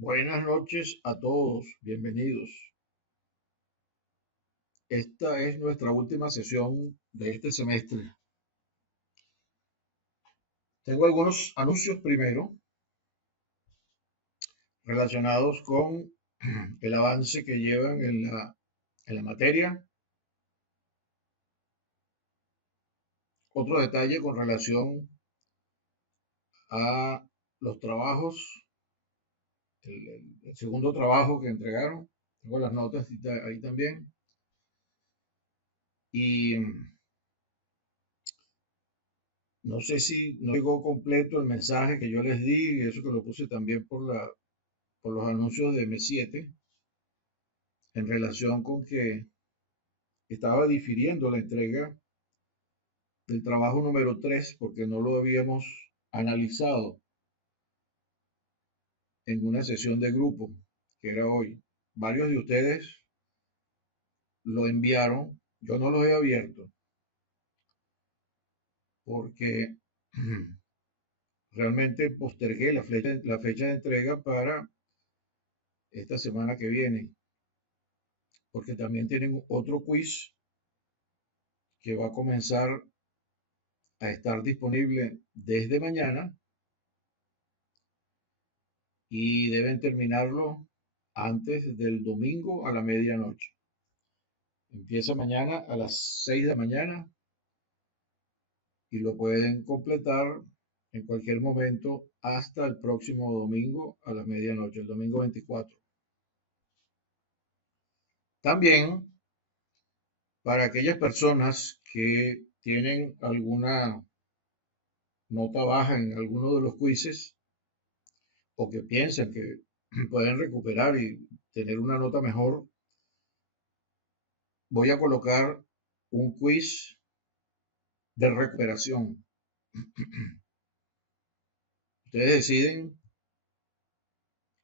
Buenas noches a todos, bienvenidos. Esta es nuestra última sesión de este semestre. Tengo algunos anuncios primero relacionados con el avance que llevan en la materia. Otro detalle con relación a los trabajos, el segundo trabajo que entregaron. Tengo las notas ahí también. Y no sé si no llegó completo el mensaje que yo les di, eso que lo puse también por los anuncios de M7, en relación con que estaba difiriendo la entrega del trabajo número 3 porque no lo habíamos analizado en una sesión de grupo, que era hoy. Varios de ustedes lo enviaron, yo no lo he abierto porque realmente postergué la fecha de entrega para esta semana que viene, porque también tienen otro quiz que va a comenzar a estar disponible desde mañana y deben terminarlo antes del domingo a la medianoche. Empieza mañana a las 6 de la mañana y lo pueden completar en cualquier momento hasta el próximo domingo a la medianoche, el domingo 24. También para aquellas personas que tienen alguna nota baja en alguno de los quizzes o que piensan que pueden recuperar y tener una nota mejor, voy a colocar un quiz de recuperación. Ustedes deciden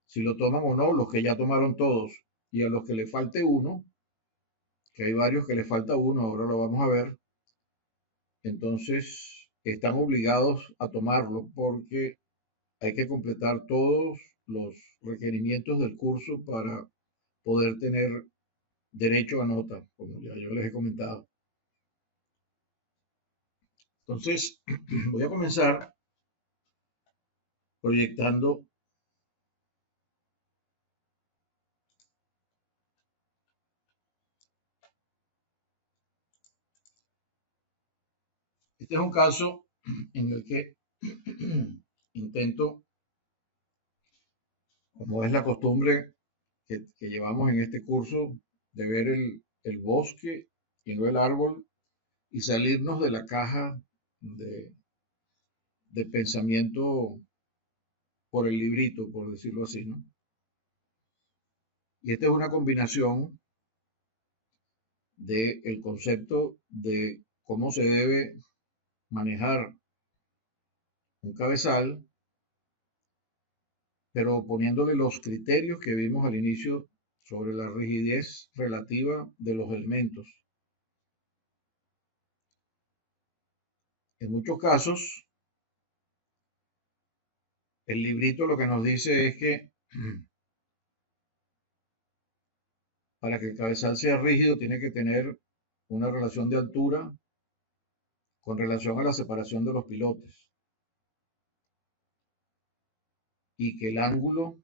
si lo toman o no, los que ya tomaron todos. Y a los que le falte uno, que hay varios que le falta uno, ahora lo vamos a ver, entonces están obligados a tomarlo porque hay que completar todos los requerimientos del curso para poder tener derecho a nota, como ya yo les he comentado. Entonces, voy a comenzar proyectando. Este es un caso en el que intento, como es la costumbre que llevamos en este curso, de ver el bosque y no el árbol y salirnos de la caja de, de pensamiento por el librito, por decirlo así, ¿no? Y esta es una combinación del concepto de cómo se debe manejar un cabezal, pero poniéndole los criterios que vimos al inicio sobre la rigidez relativa de los elementos. En muchos casos, el librito lo que nos dice es que para que el cabezal sea rígido tiene que tener una relación de altura con relación a la separación de los pilotes y que el ángulo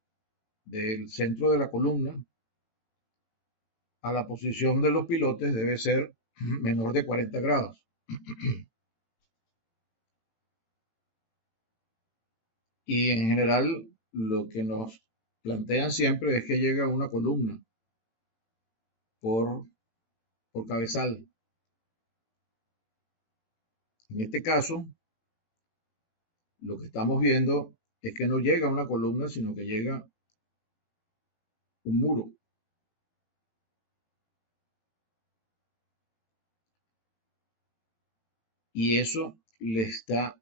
del centro de la columna a la posición de los pilotes debe ser menor de 40 grados. Y en general lo que nos plantean siempre es que llega una columna por, por cabezal. En este caso, lo que estamos viendo es que no llega una columna, sino que llega un muro. Y eso le está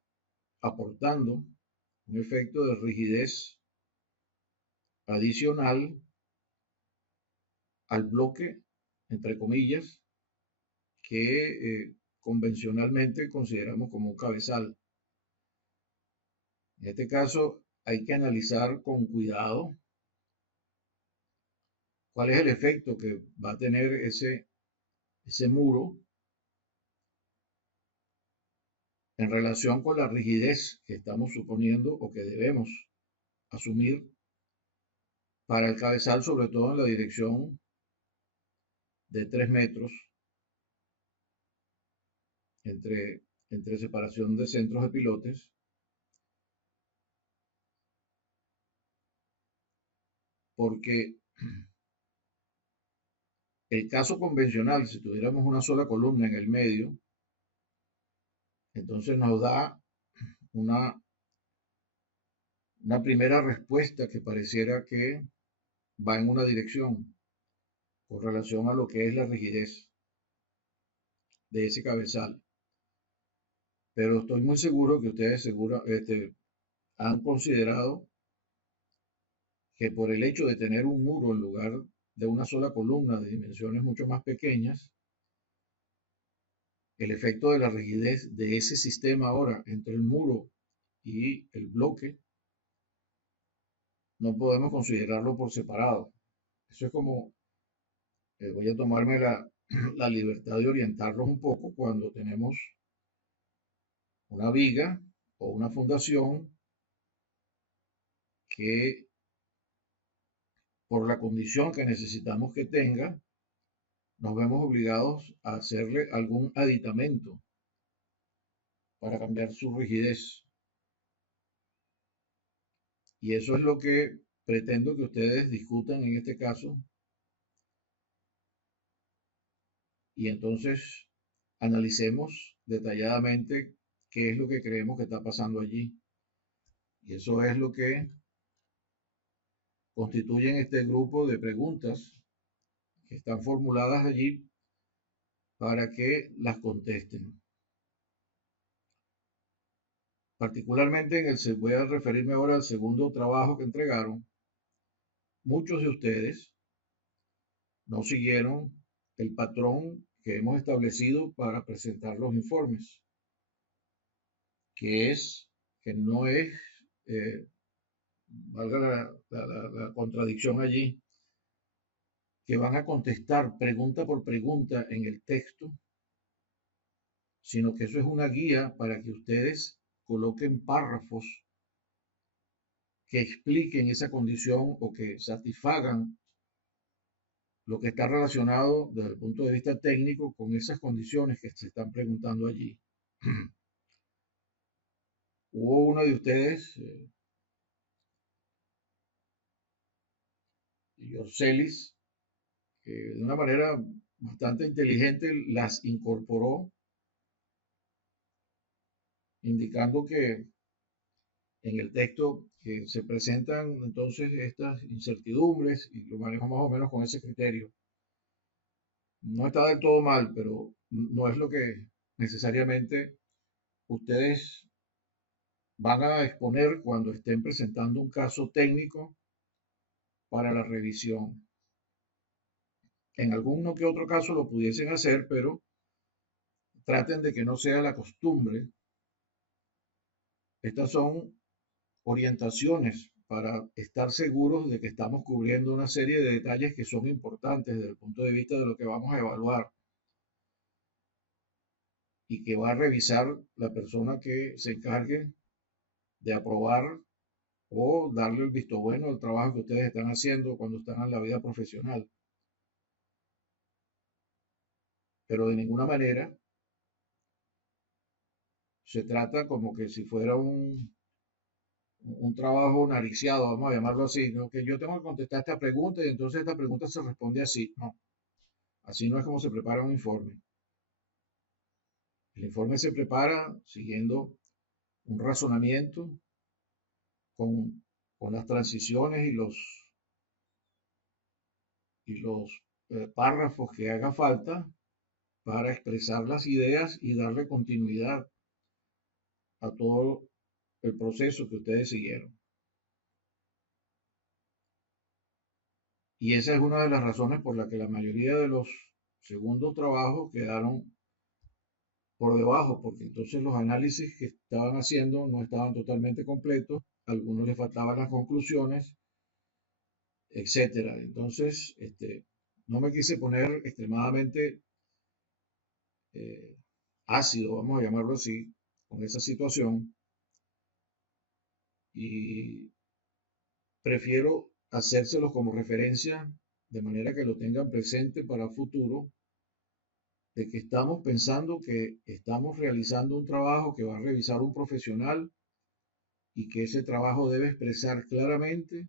aportando un efecto de rigidez adicional al bloque, entre comillas, que convencionalmente consideramos como un cabezal. En este caso hay que analizar con cuidado cuál es el efecto que va a tener ese muro en relación con la rigidez que estamos suponiendo o que debemos asumir para el cabezal, sobre todo en la dirección de 3 metros entre, entre separación de centros de pilotes, porque el caso convencional, si tuviéramos una sola columna en el medio, entonces nos da una, una primera respuesta que pareciera que va en una dirección con relación a lo que es la rigidez de ese cabezal. Pero estoy muy seguro que ustedes han considerado que por el hecho de tener un muro en lugar de una sola columna de dimensiones mucho más pequeñas, el efecto de la rigidez de ese sistema ahora entre el muro y el bloque no podemos considerarlo por separado. Eso es como, voy a tomarme la libertad de orientarlos un poco cuando tenemos una viga o una fundación que por la condición que necesitamos que tenga, nos vemos obligados a hacerle algún aditamento para cambiar su rigidez. Y eso es lo que pretendo que ustedes discutan en este caso y entonces analicemos detalladamente qué es lo que creemos que está pasando allí. Y eso es lo que constituyen este grupo de preguntas que están formuladas allí para que las contesten. Particularmente voy a referirme ahora al segundo trabajo que entregaron. Muchos de ustedes no siguieron el patrón que hemos establecido para presentar los informes, que es que no es, eh, valga la contradicción allí, que van a contestar pregunta por pregunta en el texto, sino que eso es una guía para que ustedes coloquen párrafos que expliquen esa condición o que satisfagan lo que está relacionado desde el punto de vista técnico con esas condiciones que se están preguntando allí. Hubo uno de ustedes, Yorcelis, que de una manera bastante inteligente las incorporó, indicando que en el texto que se presentan entonces estas incertidumbres y lo manejo más o menos con ese criterio. No está del todo mal, pero no es lo que necesariamente ustedes van a exponer cuando estén presentando un caso técnico para la revisión. En alguno que otro caso lo pudiesen hacer, pero traten de que no sea la costumbre. Estas son orientaciones para estar seguros de que estamos cubriendo una serie de detalles que son importantes desde el punto de vista de lo que vamos a evaluar y que va a revisar la persona que se encargue de aprobar o darle el visto bueno al trabajo que ustedes están haciendo cuando están en la vida profesional. Pero de ninguna manera se trata como que si fuera un trabajo nariciado, vamos a llamarlo así, ¿no? Que yo tengo que contestar esta pregunta y entonces esta pregunta se responde así. No, así no es como se prepara un informe. El informe se prepara siguiendo un razonamiento con, con las transiciones y los párrafos que haga falta para expresar las ideas y darle continuidad a todo el proceso que ustedes siguieron. Y esa es una de las razones por la que la mayoría de los segundos trabajos quedaron por debajo, porque entonces los análisis que estaban haciendo no estaban totalmente completos, a algunos les faltaban las conclusiones etcétera. Entonces, no me quise poner extremadamente eh, ácido, vamos a llamarlo así, con esa situación y prefiero hacérselos como referencia de manera que lo tengan presente para futuro, de que estamos pensando que estamos realizando un trabajo que va a revisar un profesional y que ese trabajo debe expresar claramente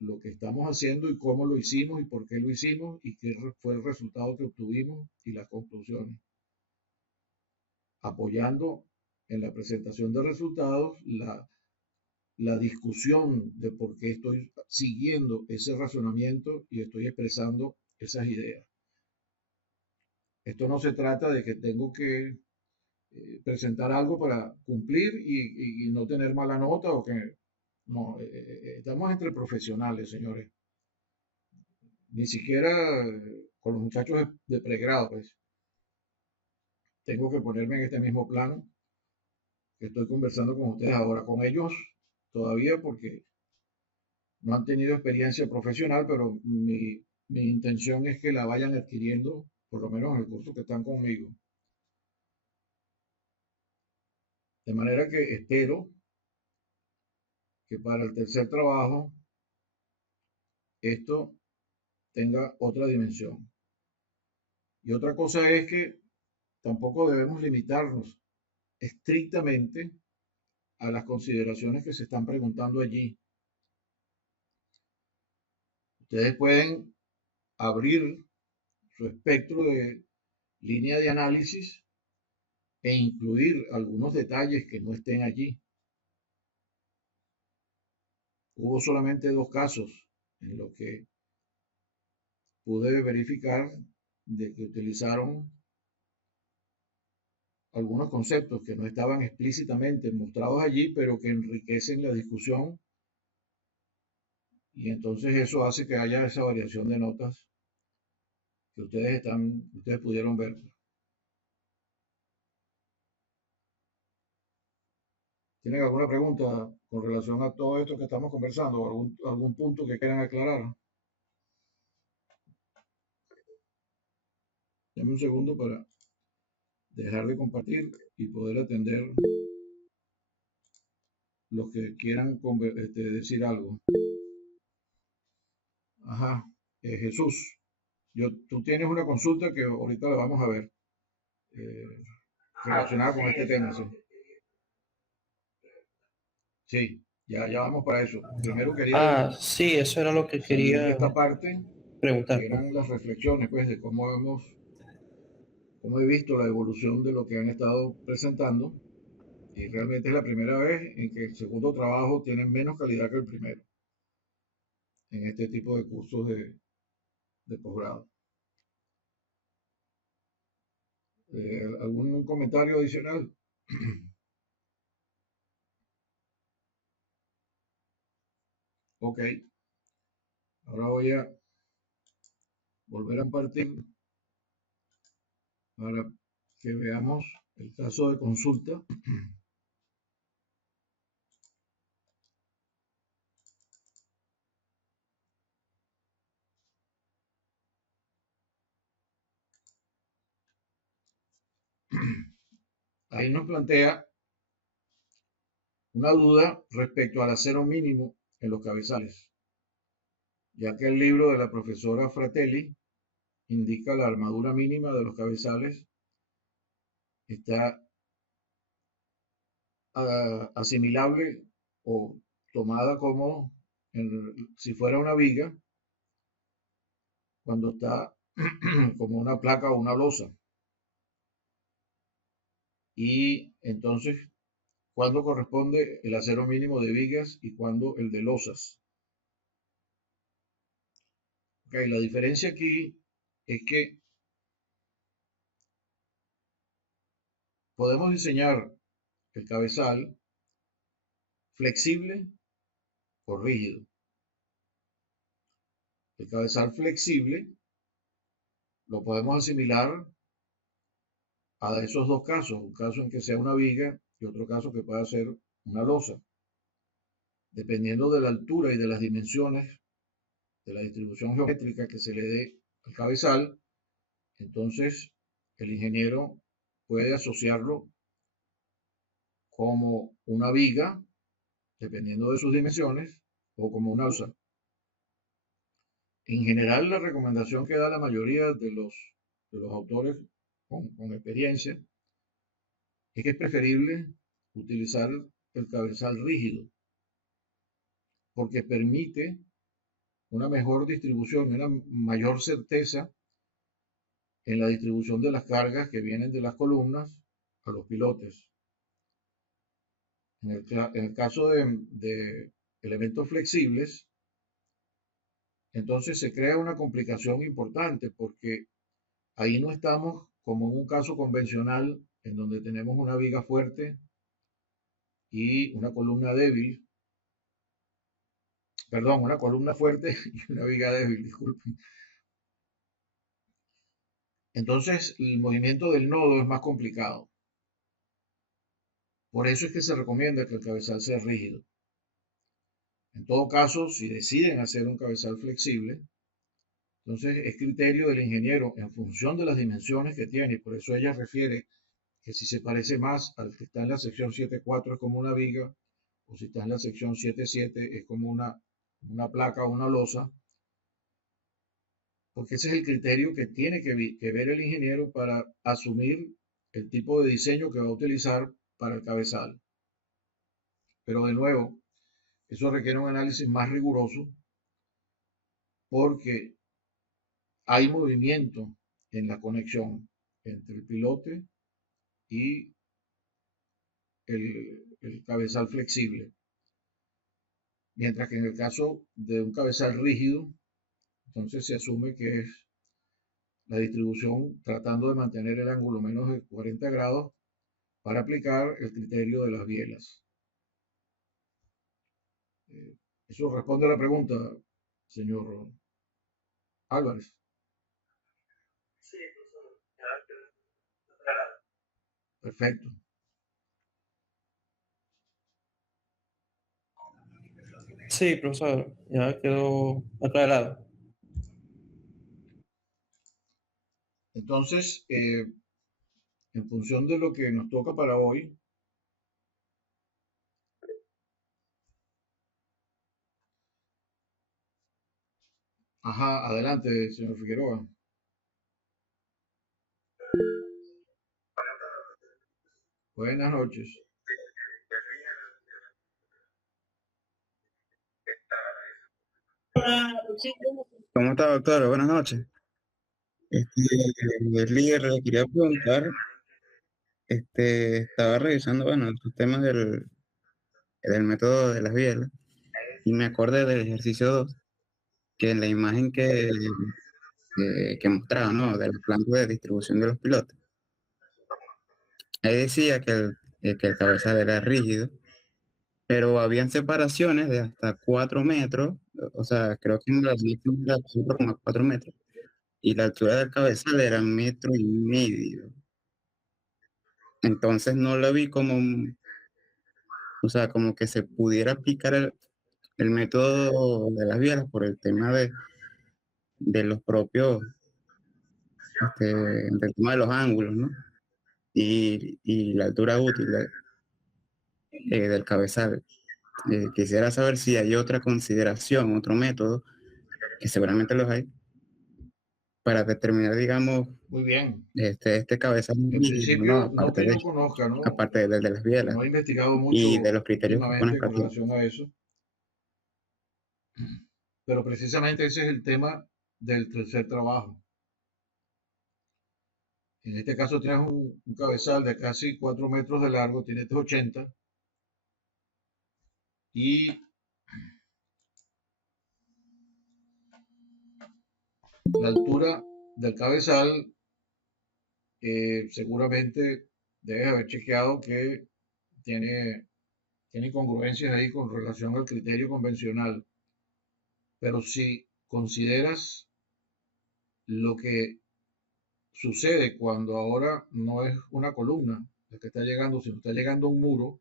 lo que estamos haciendo y cómo lo hicimos y por qué lo hicimos y qué fue el resultado que obtuvimos y las conclusiones, apoyando en la presentación de resultados la discusión de por qué estoy siguiendo ese razonamiento y estoy expresando esas ideas. Esto no se trata de que tengo que presentar algo para cumplir y no tener mala nota o que no, estamos entre profesionales, señores. Ni siquiera con los muchachos de pregrado, pues tengo que ponerme en este mismo plano que estoy conversando con ustedes ahora. Con ellos todavía porque no han tenido experiencia profesional, pero mi intención es que la vayan adquiriendo, por lo menos en el curso que están conmigo. De manera que espero que para el tercer trabajo esto tenga otra dimensión. Y otra cosa es que tampoco debemos limitarnos estrictamente a las consideraciones que se están preguntando allí. Ustedes pueden abrir su espectro de línea de análisis e incluir algunos detalles que no estén allí. Hubo solamente 2 casos en los que pude verificar de que utilizaron algunos conceptos que no estaban explícitamente mostrados allí, pero que enriquecen la discusión y entonces eso hace que haya esa variación de notas que ustedes pudieron ver. ¿Tienen alguna pregunta con relación a todo esto que estamos conversando o algún punto que quieran aclarar? Dame un segundo para dejar de compartir y poder atender los que quieran decir algo. Ajá, Jesús, tú tienes una consulta que ahorita la vamos a ver, eh, relacionada con este tema, sí. Sí, ya vamos para eso. Primero quería Sí, eso era lo que salir de quería esta parte, que preguntar, pues. eran las reflexiones, pues, de cómo he visto la evolución de lo que han estado presentando. Y realmente es la primera vez en que el segundo trabajo tiene menos calidad que el primero en este tipo de cursos de posgrado. ¿Algún comentario adicional? Ok, ahora voy a volver a partir para que veamos el caso de consulta. Ahí nos plantea una duda respecto al acero mínimo en los cabezales, ya que el libro de la profesora Fratelli indica la armadura mínima de los cabezales está asimilable o tomada como si fuera una viga cuando está como una placa o una losa. Y entonces, ¿cuándo corresponde el acero mínimo de vigas y cuándo el de losas? Okay, la diferencia aquí es que podemos diseñar el cabezal flexible o rígido. El cabezal flexible lo podemos asimilar a esos 2 casos, un caso en que sea una viga y otro caso que pueda ser una losa. Dependiendo de la altura y de las dimensiones de la distribución geométrica que se le dé al cabezal, entonces el ingeniero puede asociarlo como una viga, dependiendo de sus dimensiones, o como una alza. En general, la recomendación que da la mayoría de los autores con experiencia es que es preferible utilizar el cabezal rígido, porque permite una mejor distribución y una mayor certeza en la distribución de las cargas que vienen de las columnas a los pilotes. En el caso de elementos flexibles, entonces se crea una complicación importante porque ahí no estamos como en un caso convencional en donde tenemos una viga fuerte y una columna débil, perdón, una columna fuerte y una viga débil, disculpen. Entonces el movimiento del nodo es más complicado. Por eso es que se recomienda que el cabezal sea rígido. En todo caso, si deciden hacer un cabezal flexible, entonces es criterio del ingeniero en función de las dimensiones que tiene. Y por eso ella refiere que si se parece más al que está en la sección 7.4 es como una viga, o si está en la sección 7.7 es como una placa o una losa, porque ese es el criterio que tiene que ver el ingeniero para asumir el tipo de diseño que va a utilizar para el cabezal. Pero de nuevo, eso requiere un análisis más riguroso porque hay movimiento en la conexión entre el pilote y el cabezal flexible. Mientras que en el caso de un cabezal rígido, entonces se asume que es la distribución tratando de mantener el ángulo menos de 40 grados para aplicar el criterio de las bielas. Eso responde a la pregunta, señor Álvarez. Perfecto. Sí, profesor, ya quedó aclarado. Entonces, en función de lo que nos toca para hoy, ajá, adelante, señor Figueroa. Buenas noches. ¿Cómo está, doctor? Buenas noches. El líder le quería preguntar, estaba revisando, bueno, los temas del método de las bielas y me acordé del ejercicio 2 que en la imagen que mostraba, ¿no? Del plan de distribución de los pilotos. Ahí decía que el cabezal era rígido, pero habían separaciones de hasta 4 metros, o sea, creo que en la dimensión era 4,4 metros, y la altura del cabezal era 1,5 metros. Entonces no lo vi como, o sea, como que se pudiera aplicar el método de las bielas por el tema de los propios, del tema de los ángulos, ¿no? Y la altura útil del cabezal. Quisiera saber si hay otra consideración, otro método, que seguramente los hay, para determinar, digamos, Muy bien. este cabezal En mínimo, ¿no? principio, no que no conozca, ¿no? Aparte de las bielas No he investigado y de mucho los criterios que ponen últimamente para con ti. relación a eso, pero precisamente ese es el tema del tercer trabajo. En este caso tienes un cabezal de casi 4 metros de largo, tiene 80 y la altura del cabezal seguramente debes haber chequeado que tiene incongruencias ahí con relación al criterio convencional. Pero si consideras lo que sucede cuando ahora no es una columna la que está llegando, sino está llegando un muro,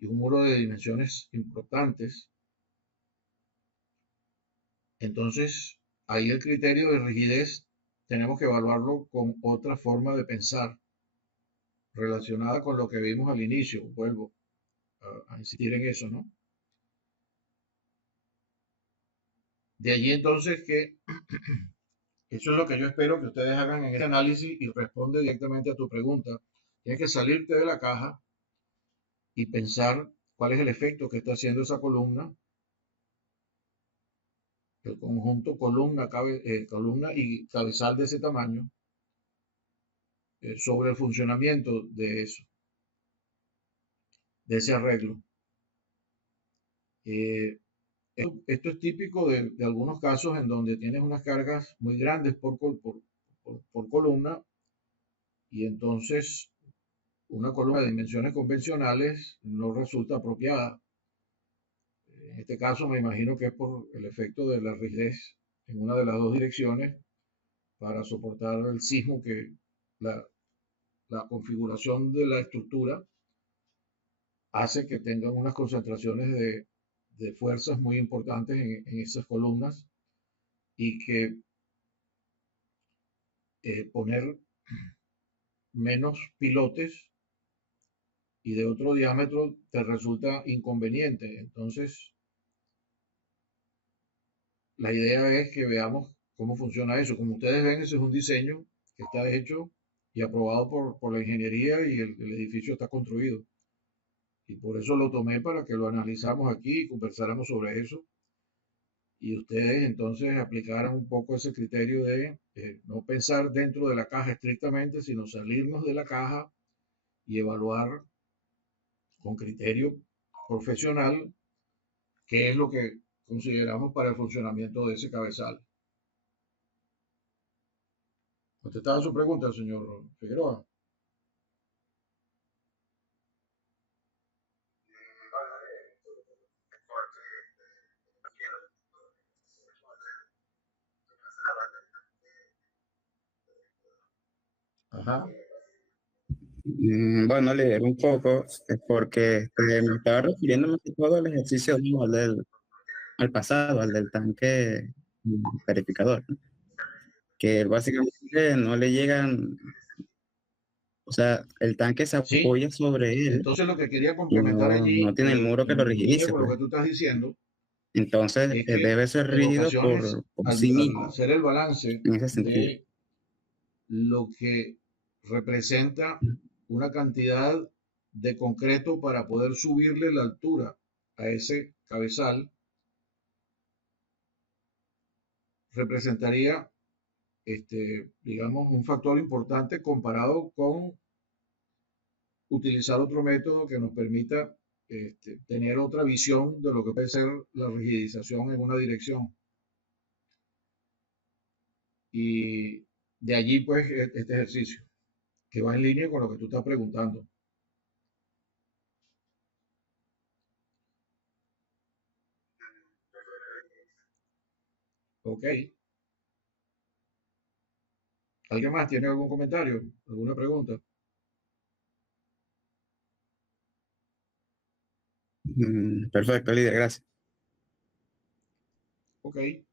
y un muro de dimensiones importantes, Entonces, ahí el criterio de rigidez tenemos que evaluarlo con otra forma de pensar relacionada con lo que vimos al inicio. Vuelvo a insistir en eso, ¿no? De allí entonces que eso es lo que yo espero que ustedes hagan en este análisis y responde directamente a tu pregunta. Tienes que salirte de la caja y pensar cuál es el efecto que está haciendo esa columna, el conjunto columna y cabezal de ese tamaño, sobre el funcionamiento de eso, de ese arreglo. Esto es típico de algunos casos en donde tienes unas cargas muy grandes por columna y entonces una columna de dimensiones convencionales no resulta apropiada. En este caso me imagino que es por el efecto de la rigidez en una de las dos direcciones para soportar el sismo que la, la configuración de la estructura hace que tengan unas concentraciones de fuerzas muy importantes en esas columnas y que poner menos pilotes y de otro diámetro te resulta inconveniente. Entonces, la idea es que veamos cómo funciona eso. Como ustedes ven, ese es un diseño que está hecho y aprobado por la ingeniería y el edificio está construido. Y por eso lo tomé para que lo analizáramos aquí y conversáramos sobre eso. Y ustedes entonces aplicaran un poco ese criterio de no pensar dentro de la caja estrictamente, sino salirnos de la caja y evaluar con criterio profesional qué es lo que consideramos para el funcionamiento de ese cabezal. Contestada su pregunta, señor Figueroa. Ajá. Bueno, leer un poco, porque me estaba refiriendo más que todo al ejercicio, ¿no? Al pasado, al del tanque verificador, ¿no? Que básicamente no le llegan, o sea, el tanque se Sí, apoya sobre él entonces lo que quería y complementar no allí, tiene el muro que lo en línea rigidice, con lo pues. que tú estás diciendo, Entonces, es que debe ser en rígido ocasiones, por sí al mismo, hacer el balance en ese sentido. de lo que representa una cantidad de concreto para poder subirle la altura a ese cabezal, representaría, digamos, un factor importante comparado con utilizar otro método que nos permita tener otra visión de lo que puede ser la rigidización en una dirección. Y de allí, pues, este ejercicio, que va en línea con lo que tú estás preguntando. Ok. ¿Alguien más tiene algún comentario? ¿Alguna pregunta? Perfecto, líder, gracias. Ok. Hoy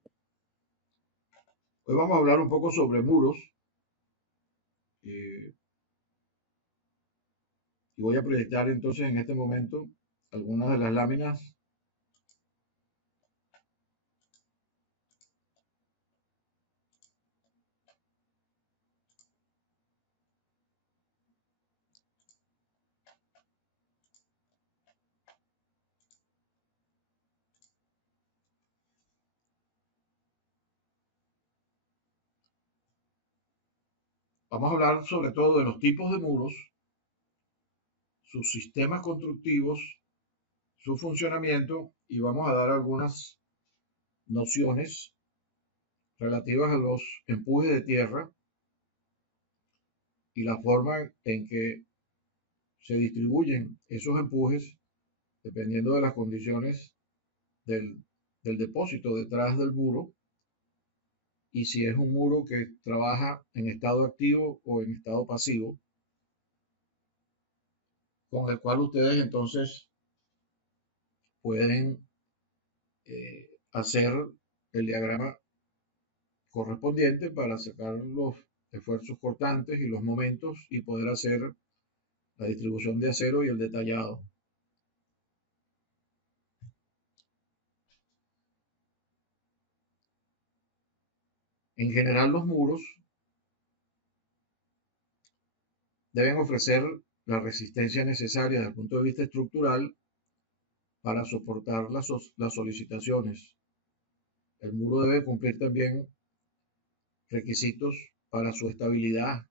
vamos a hablar un poco sobre muros. eh, y voy a proyectar entonces en este momento algunas de las láminas. Vamos a hablar sobre todo de los tipos de muros, sus sistemas constructivos, su funcionamiento y vamos a dar algunas nociones relativas a los empujes de tierra y la forma en que se distribuyen esos empujes dependiendo de las condiciones del, del depósito detrás del muro y si es un muro que trabaja en estado activo o en estado pasivo, con el cual ustedes entonces pueden hacer el diagrama correspondiente para sacar los esfuerzos cortantes y los momentos y poder hacer la distribución de acero y el detallado. En general, los muros deben ofrecer la resistencia necesaria desde el punto de vista estructural para soportar las solicitaciones. El muro debe cumplir también requisitos para su estabilidad,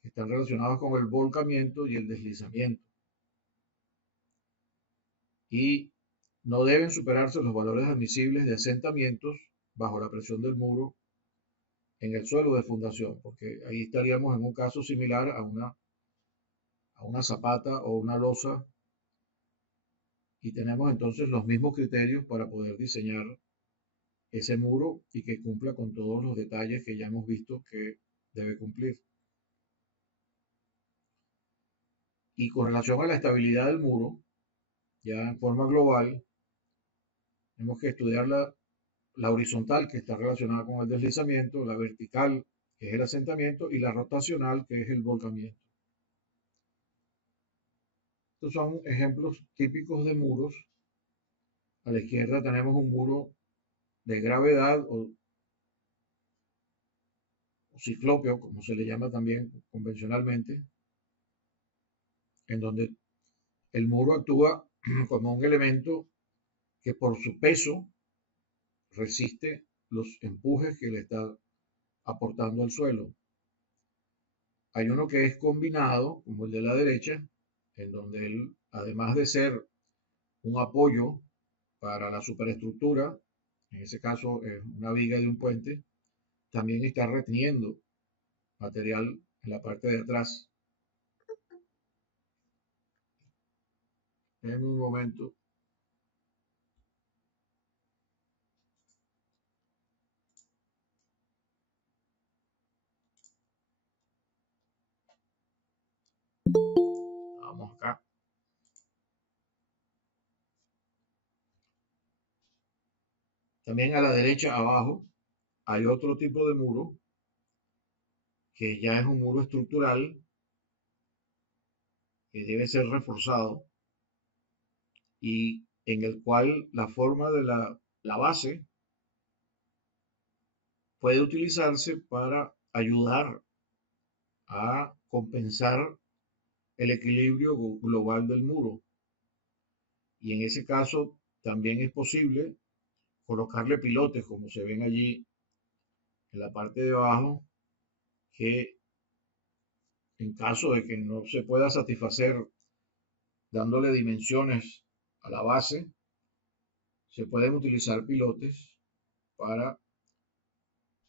que están relacionados con el volcamiento y el deslizamiento. Y no deben superarse los valores admisibles de asentamientos bajo la presión del muro en el suelo de fundación, porque ahí estaríamos en un caso similar a una zapata o una losa, y tenemos entonces los mismos criterios para poder diseñar ese muro y que cumpla con todos los detalles que ya hemos visto que debe cumplir. Y con relación a la estabilidad del muro, ya en forma global, tenemos que estudiar la horizontal, que está relacionada con el deslizamiento, la vertical, que es el asentamiento, y la rotacional, que es el volcamiento. Estos son ejemplos típicos de muros. A la izquierda tenemos un muro de gravedad o ciclópeo, como se le llama también convencionalmente, en donde el muro actúa como un elemento que por su peso resiste los empujes que le está aportando al suelo. Hay uno que es combinado, como el de la derecha, en donde él, además de ser un apoyo para la superestructura, en ese caso es una viga de un puente, también está reteniendo material en la parte de atrás. En un momento. Vamos acá. También a la derecha, abajo, hay otro tipo de muro, que ya es un muro estructural, que debe ser reforzado y en el cual la forma de la base puede utilizarse para ayudar a compensar el equilibrio global del muro. Y en ese caso también es posible colocarle pilotes, como se ven allí en la parte de abajo, que en caso de que no se pueda satisfacer dándole dimensiones a la base, se pueden utilizar pilotes para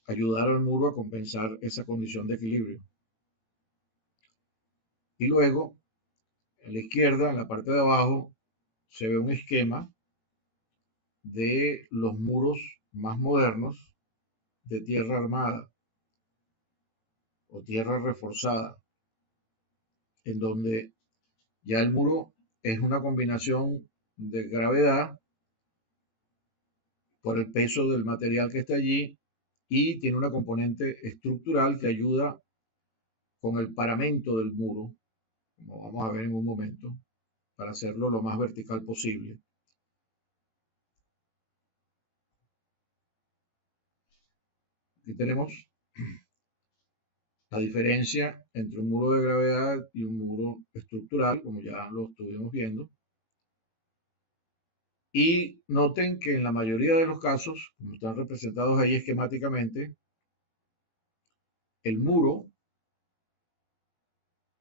ayudar al muro a compensar esa condición de equilibrio. Y luego, a la izquierda, en la parte de abajo, se ve un esquema de los muros más modernos de tierra armada o tierra reforzada, en donde ya el muro es una combinación de gravedad por el peso del material que está allí y tiene una componente estructural que ayuda con el paramento del muro, como vamos a ver en un momento, para hacerlo lo más vertical posible. Aquí tenemos la diferencia entre un muro de gravedad y un muro estructural, como ya lo estuvimos viendo. Y noten que en la mayoría de los casos, como están representados ahí esquemáticamente, el muro,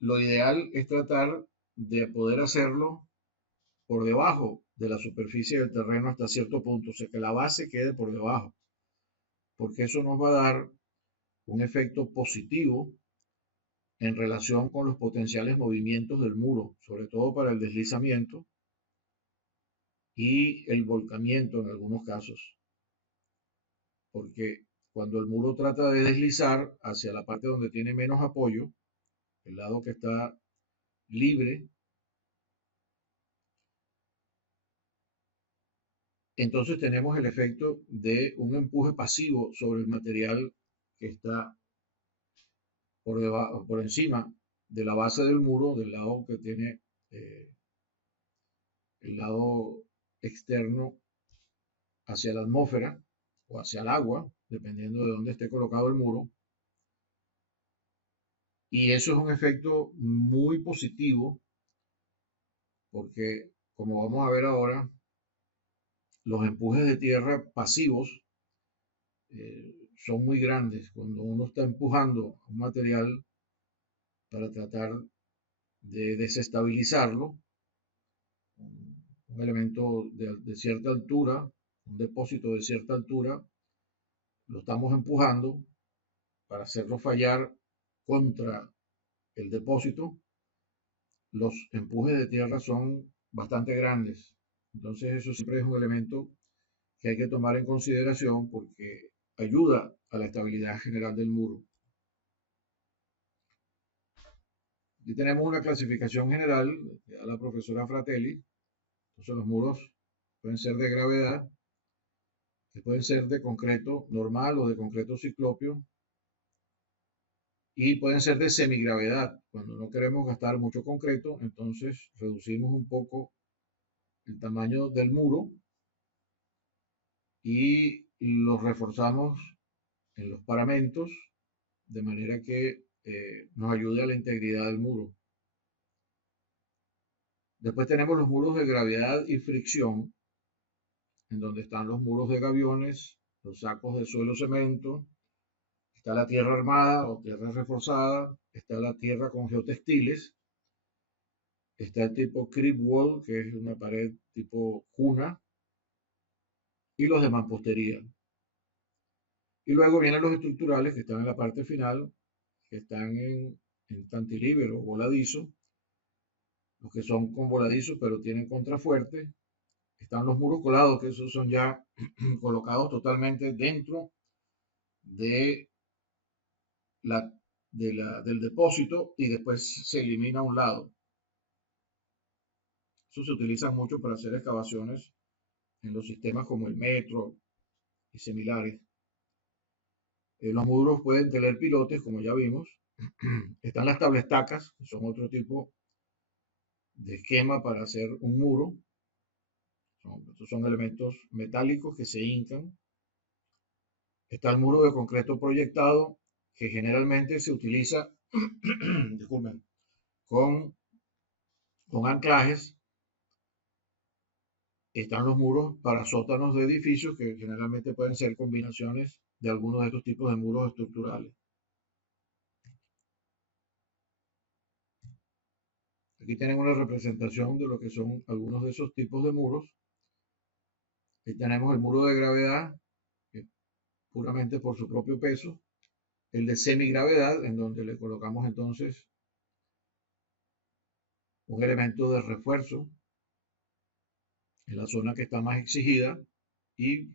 lo ideal es tratar de poder hacerlo por debajo de la superficie del terreno hasta cierto punto, o sea, que la base quede por debajo, porque eso nos va a dar un efecto positivo en relación con los potenciales movimientos del muro, sobre todo para el deslizamiento y el volcamiento en algunos casos, porque cuando el muro trata de deslizar hacia la parte donde tiene menos apoyo, el lado que está libre, entonces tenemos el efecto de un empuje pasivo sobre el material que está por encima de la base del muro, del lado que tiene eh, el lado externo hacia la atmósfera o hacia el agua, dependiendo de dónde esté colocado el muro. Y eso es un efecto muy positivo porque, como vamos a ver ahora, los empujes de tierra pasivos son muy grandes. Cuando uno está empujando un material para tratar de desestabilizarlo, un elemento de cierta altura, un depósito de cierta altura, lo estamos empujando para hacerlo fallar contra el depósito. Los empujes de tierra son bastante grandes. Entonces eso siempre es un elemento que hay que tomar en consideración porque ayuda a la estabilidad general del muro. Aquí tenemos una clasificación general que da la profesora Fratelli. Entonces los muros pueden ser de gravedad, que pueden ser de concreto normal o de concreto ciclopio, y pueden ser de semigravedad. Cuando no queremos gastar mucho concreto, entonces reducimos un poco el tamaño del muro y los reforzamos en los paramentos de manera que nos ayude a la integridad del muro. Después tenemos los muros de gravedad y fricción, en donde están los muros de gaviones, los sacos de suelo cemento, está la tierra armada o tierra reforzada, está la tierra con geotextiles, está el tipo creep wall, que es una pared tipo cuna, y los de mampostería. Y luego vienen los estructurales que están en la parte final, que están en cantilever o voladizo, los que son con voladizo pero tienen contrafuerte. Están los muros colados, que esos son ya colocados totalmente dentro de del depósito y después se elimina a un lado. Eso se utiliza mucho para hacer excavaciones en los sistemas como el metro y similares. Los muros pueden tener pilotes, como ya vimos. Están las tablestacas, que son otro tipo de esquema para hacer un muro. Estos son elementos metálicos que se hincan. Está el muro de concreto proyectado, que generalmente se utiliza disculpen, con anclajes. Están los muros para sótanos de edificios, que generalmente pueden ser combinaciones de algunos de estos tipos de muros estructurales. Aquí tienen una representación de lo que son algunos de esos tipos de muros. Aquí tenemos el muro de gravedad, que puramente por su propio peso. El de semigravedad, en donde le colocamos entonces un elemento de refuerzo en la zona que está más exigida y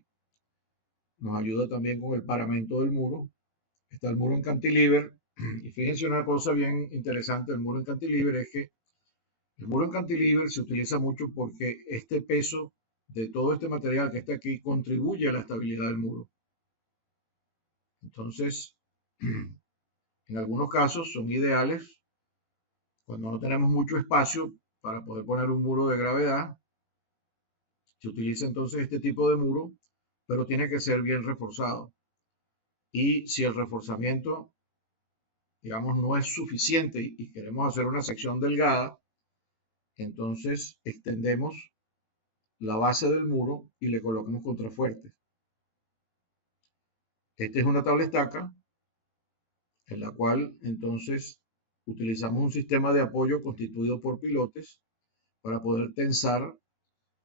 nos ayuda también con el paramento del muro. Está el muro en cantilever. Y fíjense una cosa bien interesante del muro en cantilever es que el muro en cantilever se utiliza mucho porque este peso de todo este material que está aquí contribuye a la estabilidad del muro. Entonces, en algunos casos son ideales cuando no tenemos mucho espacio para poder poner un muro de gravedad. Se utiliza entonces este tipo de muro, pero tiene que ser bien reforzado. Y si el reforzamiento, digamos, no es suficiente y queremos hacer una sección delgada, entonces extendemos la base del muro y le colocamos contrafuertes. Esta es una tabla estaca en la cual entonces utilizamos un sistema de apoyo constituido por pilotes para poder tensar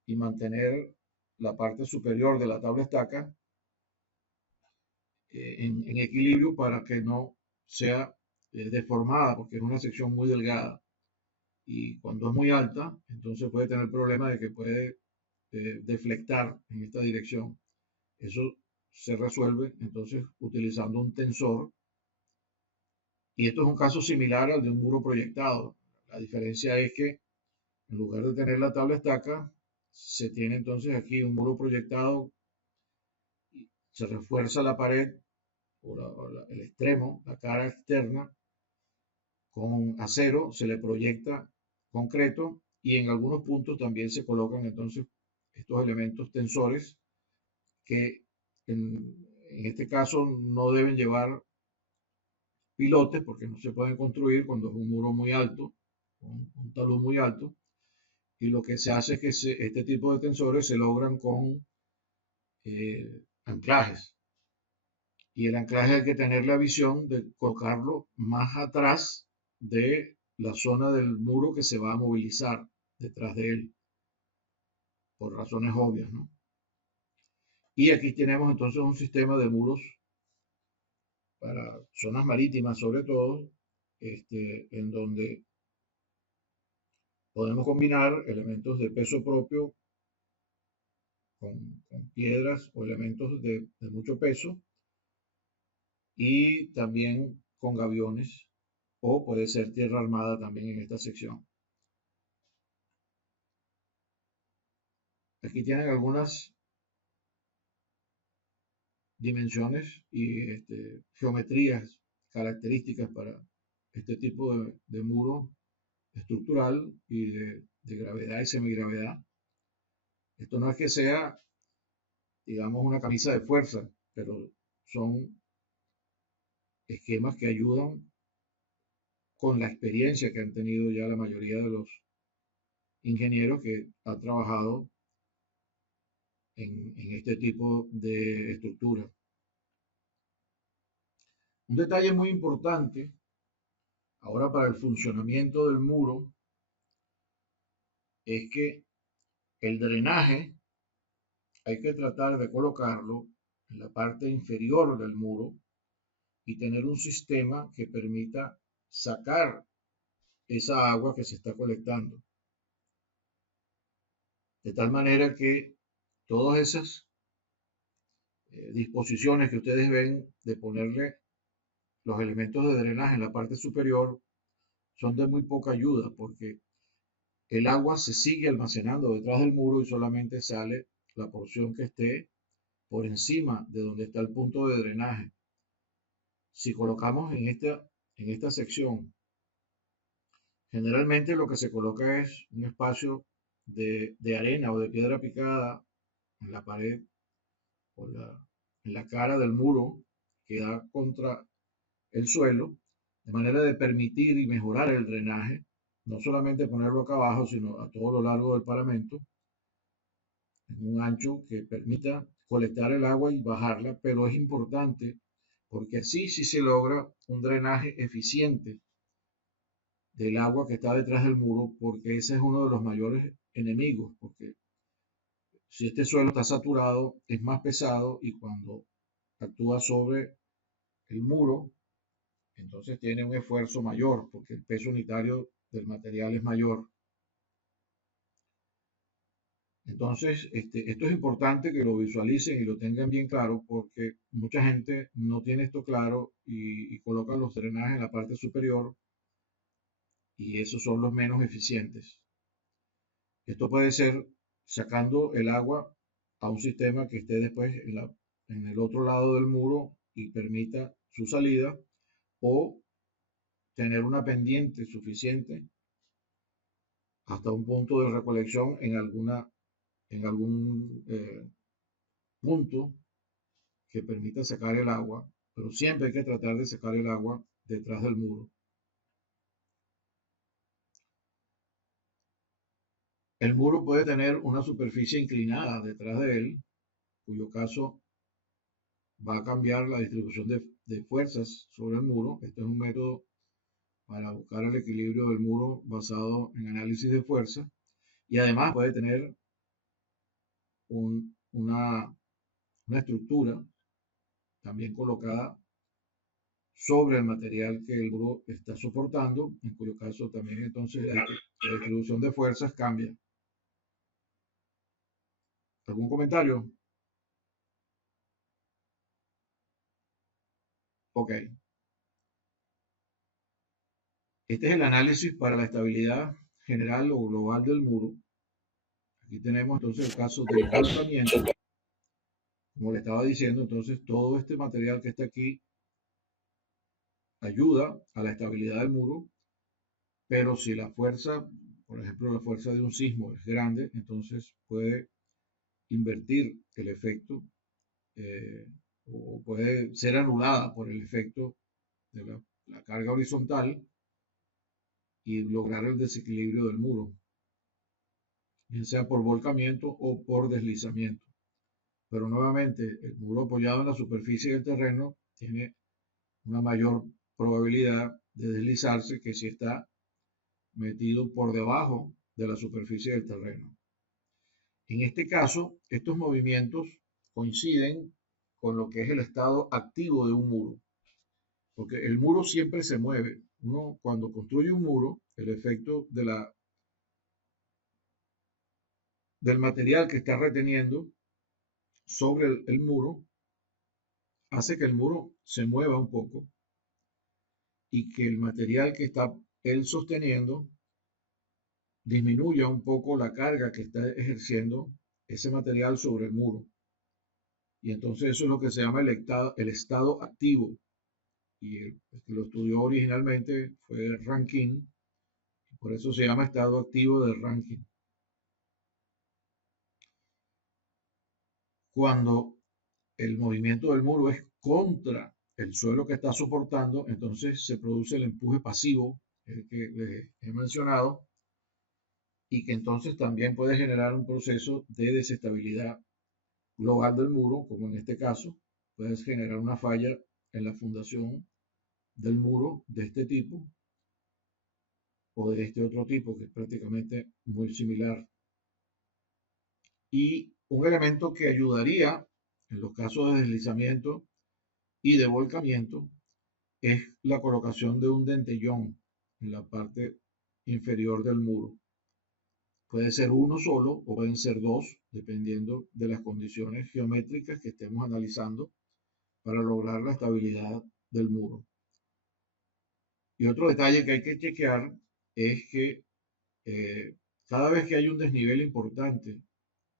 y mantener la parte superior de la tabla estaca en equilibrio para que no sea deformada, porque es una sección muy delgada. Y cuando es muy alta, entonces puede tener problema de que puede deflectar en esta dirección. Eso se resuelve entonces utilizando un tensor. Y esto es un caso similar al de un muro proyectado. La diferencia es que en lugar de tener la tabla estaca, se tiene entonces aquí un muro proyectado, se refuerza la pared o el extremo, la cara externa, con acero, se le proyecta concreto y en algunos puntos también se colocan entonces estos elementos tensores que en este caso no deben llevar pilotes porque no se pueden construir cuando es un muro muy alto, un talud muy alto, y lo que se hace es que este tipo de tensores se logran con anclajes. Y el anclaje hay que tener la visión de colocarlo más atrás de la zona del muro que se va a movilizar detrás de él, por razones obvias, ¿no? Y aquí tenemos entonces un sistema de muros para zonas marítimas sobre todo, en donde podemos combinar elementos de peso propio con piedras o elementos de mucho peso y también con gaviones o puede ser tierra armada también en esta sección. Aquí tienen algunas dimensiones y geometrías características para este tipo de muro estructural y de gravedad y semigravedad. Esto no es que sea, digamos, una camisa de fuerza, pero son esquemas que ayudan con la experiencia que han tenido ya la mayoría de los ingenieros que han trabajado en este tipo de estructura. Un detalle muy importante ahora para el funcionamiento del muro es que el drenaje hay que tratar de colocarlo en la parte inferior del muro y tener un sistema que permita sacar esa agua que se está colectando. De tal manera que todas esas disposiciones que ustedes ven de ponerle los elementos de drenaje en la parte superior son de muy poca ayuda porque el agua se sigue almacenando detrás del muro y solamente sale la porción que esté por encima de donde está el punto de drenaje. Si colocamos en esta sección, generalmente lo que se coloca es un espacio de arena o de piedra picada en la pared o en la cara del muro que da contra el suelo, de manera de permitir y mejorar el drenaje, no solamente ponerlo acá abajo, sino a todo lo largo del paramento, en un ancho que permita colectar el agua y bajarla, pero es importante porque así sí se logra un drenaje eficiente del agua que está detrás del muro, porque ese es uno de los mayores enemigos, porque si este suelo está saturado es más pesado y cuando actúa sobre el muro, entonces tiene un esfuerzo mayor, porque el peso unitario del material es mayor. Entonces, esto es importante que lo visualicen y lo tengan bien claro porque mucha gente no tiene esto claro y coloca los drenajes en la parte superior y esos son los menos eficientes. Esto puede ser sacando el agua a un sistema que esté después en el otro lado del muro y permita su salida o tener una pendiente suficiente hasta un punto de recolección en algún punto que permita sacar el agua, pero siempre hay que tratar de sacar el agua detrás del muro. El muro puede tener una superficie inclinada detrás de él, cuyo caso va a cambiar la distribución de fuerzas sobre el muro. Este es un método para buscar el equilibrio del muro basado en análisis de fuerza y además puede tener una estructura también colocada sobre el material que el muro está soportando, en cuyo caso también entonces la distribución de fuerzas cambia. ¿Algún comentario? Ok. Este es el análisis para la estabilidad general o global del muro. Aquí tenemos entonces el caso del volcamiento. Como le estaba diciendo, entonces todo este material que está aquí ayuda a la estabilidad del muro, pero si la fuerza, por ejemplo, la fuerza de un sismo es grande, entonces puede invertir el efecto o puede ser anulada por el efecto de la carga horizontal y lograr el desequilibrio del muro, bien sea por volcamiento o por deslizamiento. Pero nuevamente, el muro apoyado en la superficie del terreno tiene una mayor probabilidad de deslizarse que si está metido por debajo de la superficie del terreno. En este caso, estos movimientos coinciden con lo que es el estado activo de un muro, porque el muro siempre se mueve. Uno cuando construye un muro, el efecto del material que está reteniendo sobre el muro hace que el muro se mueva un poco y que el material que está él sosteniendo disminuya un poco la carga que está ejerciendo ese material sobre el muro. Y entonces eso es lo que se llama el estado activo. Y el que lo estudió originalmente fue Rankine, por eso se llama estado activo de Rankine. Cuando el movimiento del muro es contra el suelo que está soportando, entonces se produce el empuje pasivo, el que les he mencionado, y que entonces también puede generar un proceso de desestabilidad global del muro, como en este caso, puede generar una falla en la fundación del muro de este tipo o de este otro tipo, que es prácticamente muy similar. Y un elemento que ayudaría en los casos de deslizamiento y de volcamiento es la colocación de un dentellón en la parte inferior del muro. Puede ser uno solo o pueden ser dos, dependiendo de las condiciones geométricas que estemos analizando para lograr la estabilidad del muro. Y otro detalle que hay que chequear es que cada vez que hay un desnivel importante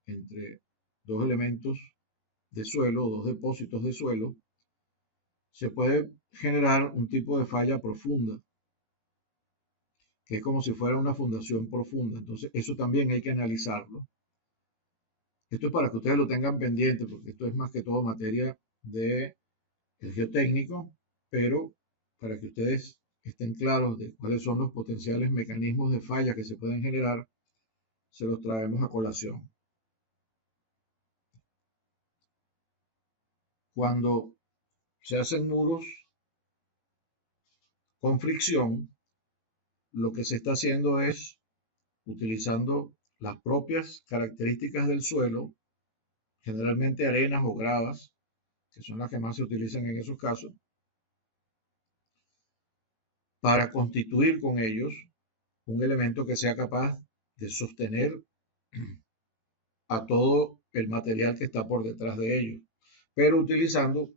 entre dos elementos de suelo o dos depósitos de suelo, se puede generar un tipo de falla profunda, que es como si fuera una fundación profunda. Entonces, eso también hay que analizarlo. Esto es para que ustedes lo tengan pendiente, porque esto es más que todo materia de el geotécnico, pero para que ustedes estén claros de cuáles son los potenciales mecanismos de falla que se pueden generar, se los traemos a colación. Cuando se hacen muros con fricción, lo que se está haciendo es utilizando las propias características del suelo, generalmente arenas o gravas, que son las que más se utilizan en esos casos, para constituir con ellos un elemento que sea capaz de sostener a todo el material que está por detrás de ellos, pero utilizando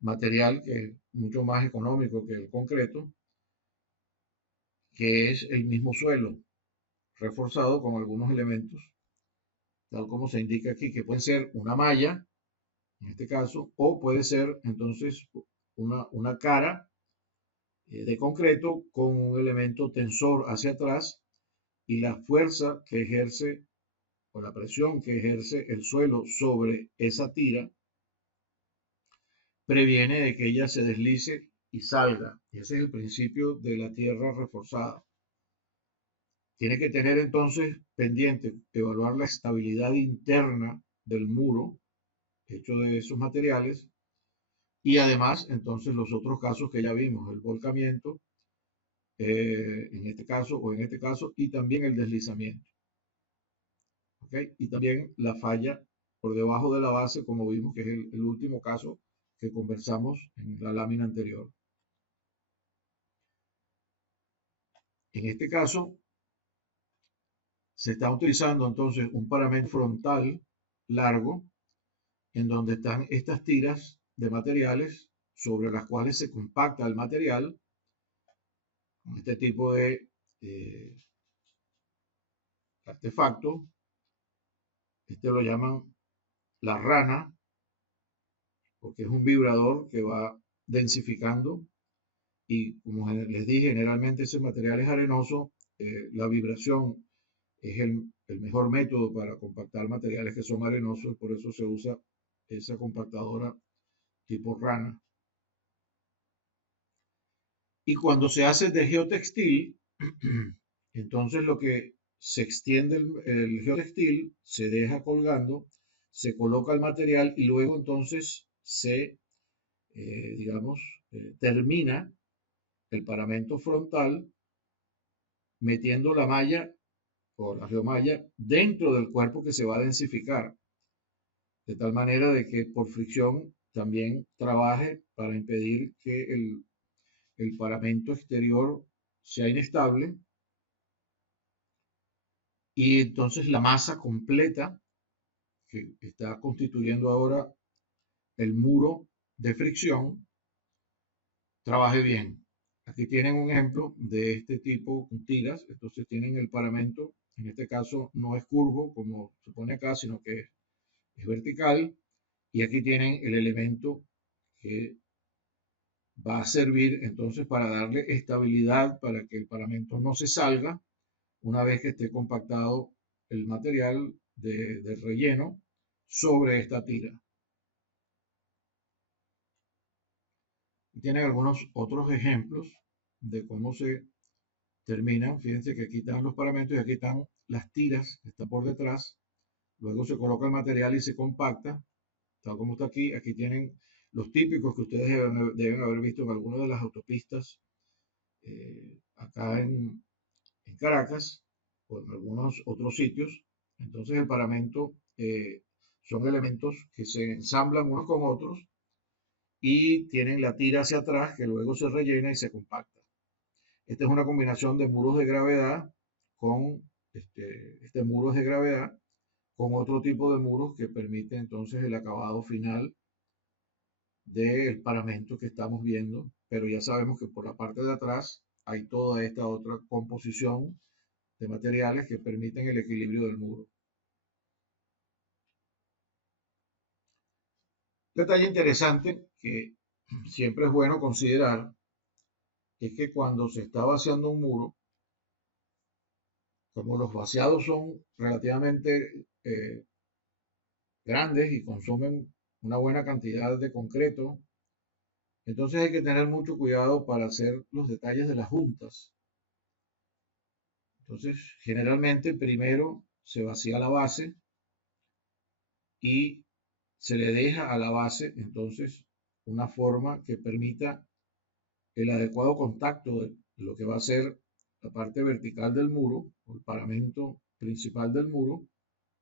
material que es mucho más económico que el concreto, que es el mismo suelo, reforzado con algunos elementos, tal como se indica aquí, que pueden ser una malla, en este caso, o puede ser entonces una cara de concreto con un elemento tensor hacia atrás y la fuerza que ejerce o la presión que ejerce el suelo sobre esa tira previene de que ella se deslice y salga. Y ese es el principio de la tierra reforzada. Tiene que tener entonces pendiente evaluar la estabilidad interna del muro hecho de esos materiales y además entonces los otros casos que ya vimos, el volcamiento en este caso o en este caso y también el deslizamiento. ¿Okay? Y también la falla por debajo de la base como vimos que es el último caso que conversamos en la lámina anterior. En este caso se está utilizando entonces un paramento frontal largo en donde están estas tiras de materiales sobre las cuales se compacta el material con este tipo de artefacto Este lo llaman la rana, porque es un vibrador que va densificando y como les dije, generalmente ese material es arenoso, la vibración es el mejor método para compactar materiales que son arenosos, por eso se usa esa compactadora tipo rana. Y cuando se hace de geotextil, entonces lo que se extiende el geotextil, se deja colgando, se coloca el material y luego entonces se, digamos, termina el paramento frontal metiendo la malla o la geomalla dentro del cuerpo que se va a densificar, de tal manera de que por fricción también trabaje para impedir que el paramento exterior sea inestable y entonces la masa completa que está constituyendo ahora el muro de fricción trabaje bien. Aquí tienen un ejemplo de este tipo con tiras, entonces tienen el paramento, en este caso no es curvo como se pone acá, sino que es vertical, y aquí tienen el elemento que va a servir entonces para darle estabilidad para que el paramento no se salga una vez que esté compactado el material de relleno sobre esta tira. Tienen algunos otros ejemplos de cómo se terminan. Fíjense que aquí están los paramentos y aquí están las tiras que están por detrás. Luego se coloca el material y se compacta, tal como está aquí. Aquí tienen los típicos que ustedes deben haber visto en algunas de las autopistas acá en Caracas o en algunos otros sitios. Entonces el paramento son elementos que se ensamblan unos con otros y tienen la tira hacia atrás que luego se rellena y se compacta. Esta es una combinación de muros de gravedad con este muro de gravedad con otro tipo de muros que permite entonces el acabado final del paramento que estamos viendo, pero ya sabemos que por la parte de atrás hay toda esta otra composición de materiales que permiten el equilibrio del muro. Un detalle interesante que siempre es bueno considerar es que cuando se está vaciando un muro, como los vaciados son relativamente grandes y consumen una buena cantidad de concreto, entonces hay que tener mucho cuidado para hacer los detalles de las juntas. Entonces, generalmente primero se vacía la base y se le deja a la base entonces una forma que permita el adecuado contacto de lo que va a ser la parte vertical del muro, o el paramento principal del muro,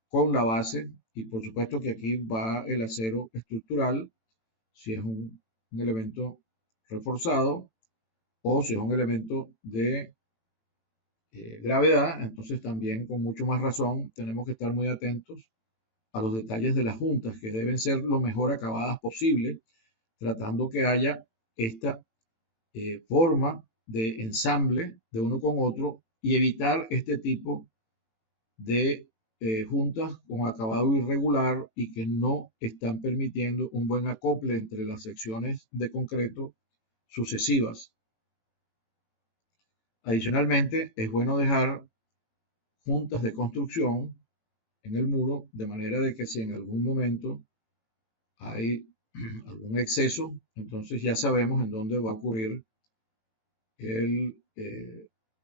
con la base. Y por supuesto que aquí va el acero estructural, si es un elemento reforzado o si es un elemento de gravedad, entonces también con mucho más razón tenemos que estar muy atentos a los detalles de las juntas, que deben ser lo mejor acabadas posible, tratando que haya esta forma de ensamble de uno con otro y evitar este tipo de juntas con acabado irregular y que no están permitiendo un buen acople entre las secciones de concreto sucesivas. Adicionalmente, es bueno dejar juntas de construcción en el muro de manera de que si en algún momento hay algún exceso, entonces ya sabemos en dónde va a ocurrir el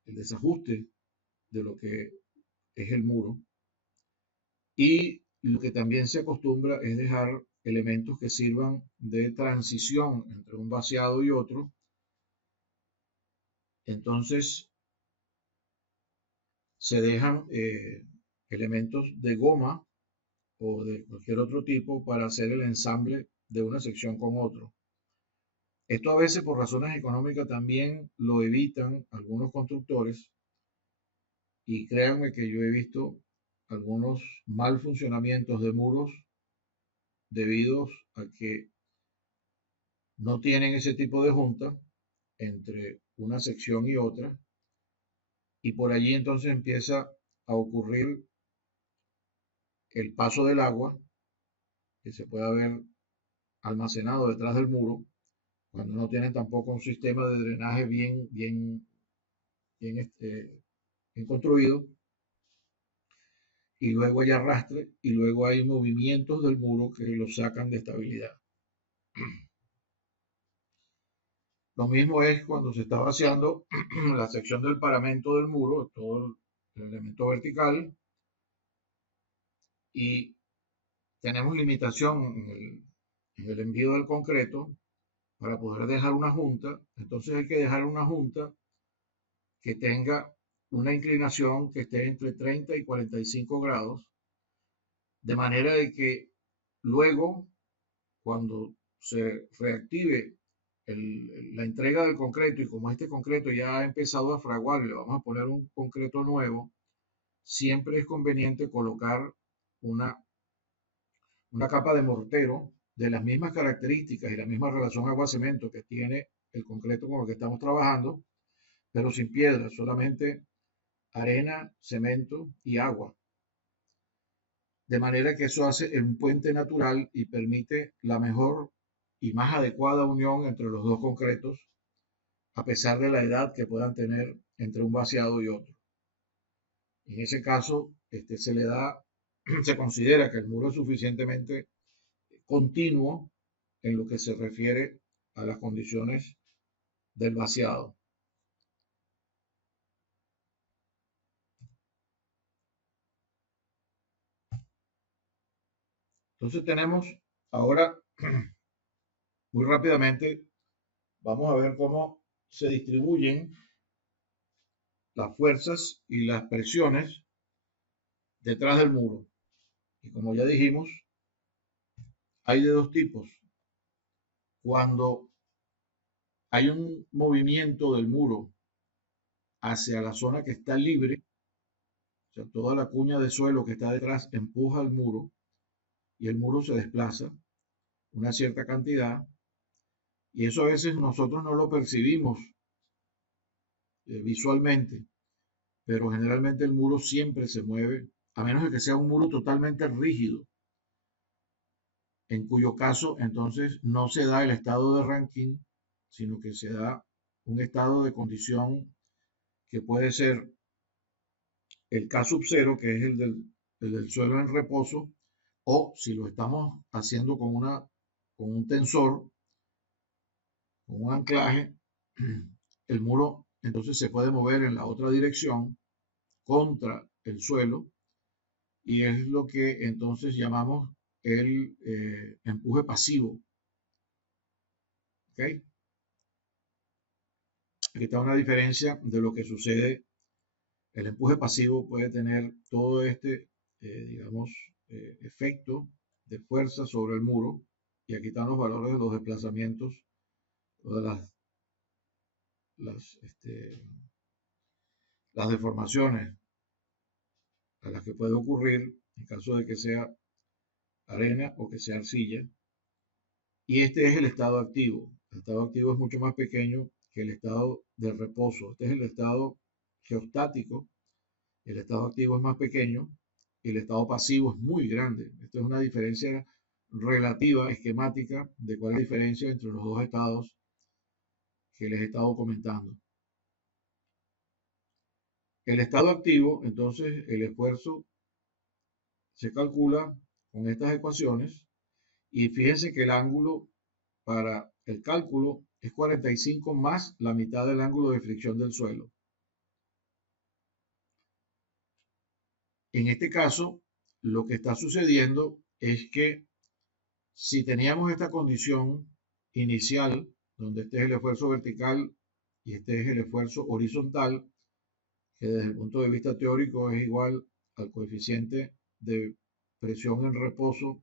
desajuste de lo que es el muro. Y lo que también se acostumbra es dejar elementos que sirvan de transición entre un vaciado y otro. Entonces se dejan elementos de goma o de cualquier otro tipo para hacer el ensamble de una sección con otro. Esto a veces por razones económicas también lo evitan algunos constructores y créanme que yo he visto algunos mal funcionamientos de muros debido a que no tienen ese tipo de junta entre una sección y otra y por allí entonces empieza a ocurrir el paso del agua, que se puede haber almacenado detrás del muro, cuando no tienen tampoco un sistema de drenaje bien construido, y luego hay arrastre, y luego hay movimientos del muro que lo sacan de estabilidad. Lo mismo es cuando se está vaciando la sección del paramento del muro, todo el elemento vertical, y tenemos limitación en el envío del concreto para poder dejar una junta. Entonces hay que dejar una junta que tenga una inclinación que esté entre 30 y 45 grados, de manera de que luego, cuando se reactive la entrega del concreto, y como este concreto ya ha empezado a fraguar y le vamos a poner un concreto nuevo, siempre es conveniente colocar una, una capa de mortero de las mismas características y la misma relación agua-cemento que tiene el concreto con el que estamos trabajando, pero sin piedra, solamente arena, cemento y agua. De manera que eso hace un puente natural y permite la mejor y más adecuada unión entre los dos concretos, a pesar de la edad que puedan tener entre un vaciado y otro. En ese caso, se considera que el muro es suficientemente continuo en lo que se refiere a las condiciones del vaciado. Entonces tenemos ahora, muy rápidamente, vamos a ver cómo se distribuyen las fuerzas y las presiones detrás del muro. Y como ya dijimos, hay de dos tipos. Cuando hay un movimiento del muro hacia la zona que está libre, o sea, toda la cuña de suelo que está detrás empuja al muro y el muro se desplaza una cierta cantidad, y eso a veces nosotros no lo percibimos visualmente, pero generalmente el muro siempre se mueve, a menos de que sea un muro totalmente rígido, en cuyo caso entonces no se da el estado de Rankine, sino que se da un estado de condición que puede ser el K sub 0, que es el del suelo en reposo, o si lo estamos haciendo con un tensor, con un anclaje, el muro entonces se puede mover en la otra dirección contra el suelo, y es lo que entonces llamamos el empuje pasivo. ¿Okay? Aquí está una diferencia de lo que sucede. El empuje pasivo puede tener todo este, digamos, efecto de fuerza sobre el muro, y aquí están los valores de los desplazamientos, o de las, este, las deformaciones a las que puede ocurrir en caso de que sea arena o que sea arcilla. Y este es el estado activo. El estado activo es mucho más pequeño que el estado de reposo. Este es el estado geostático. El estado activo es más pequeño y el estado pasivo es muy grande. Esto es una diferencia relativa, esquemática, de cuál es la diferencia entre los dos estados que les he estado comentando. El estado activo, entonces, el esfuerzo se calcula con estas ecuaciones, y fíjense que el ángulo para el cálculo es 45 más la mitad del ángulo de fricción del suelo. En este caso, lo que está sucediendo es que si teníamos esta condición inicial, donde este es el esfuerzo vertical y este es el esfuerzo horizontal, que desde el punto de vista teórico es igual al coeficiente de presión en reposo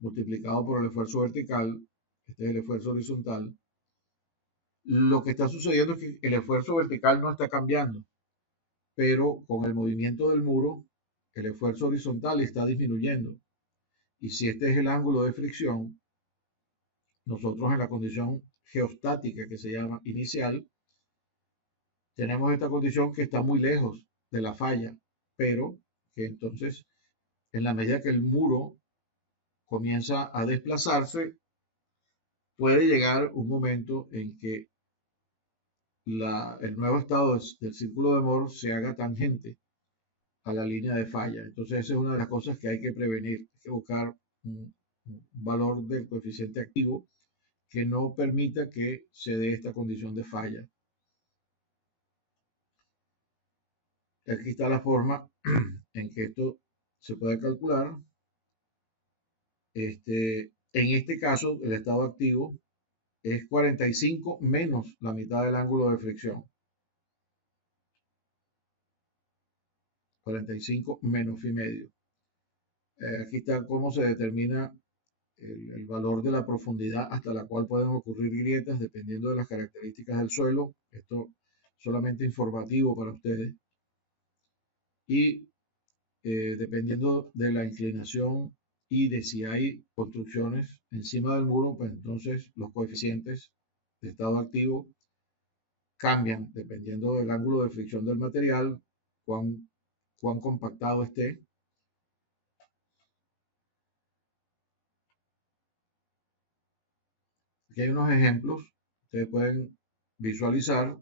multiplicado por el esfuerzo vertical, este es el esfuerzo horizontal, lo que está sucediendo es que el esfuerzo vertical no está cambiando, pero con el movimiento del muro, el esfuerzo horizontal está disminuyendo. Y si este es el ángulo de fricción, nosotros en la condición geostática que se llama inicial, tenemos esta condición que está muy lejos de la falla, pero que entonces en la medida que el muro comienza a desplazarse, puede llegar un momento en que el nuevo estado del círculo de Moore se haga tangente a la línea de falla. Entonces, esa es una de las cosas que hay que prevenir. Hay que buscar un valor del coeficiente activo que no permita que se dé esta condición de falla. Aquí está la forma en que esto se puede calcular. En este caso, el estado activo es 45 menos la mitad del ángulo de fricción. 45 menos phi medio. Aquí está cómo se determina el valor de la profundidad hasta la cual pueden ocurrir grietas dependiendo de las características del suelo. Esto solamente informativo para ustedes. Y dependiendo de la inclinación y de si hay construcciones encima del muro, pues entonces los coeficientes de estado activo cambian dependiendo del ángulo de fricción del material, cuán compactado esté. Aquí hay unos ejemplos, ustedes pueden visualizar,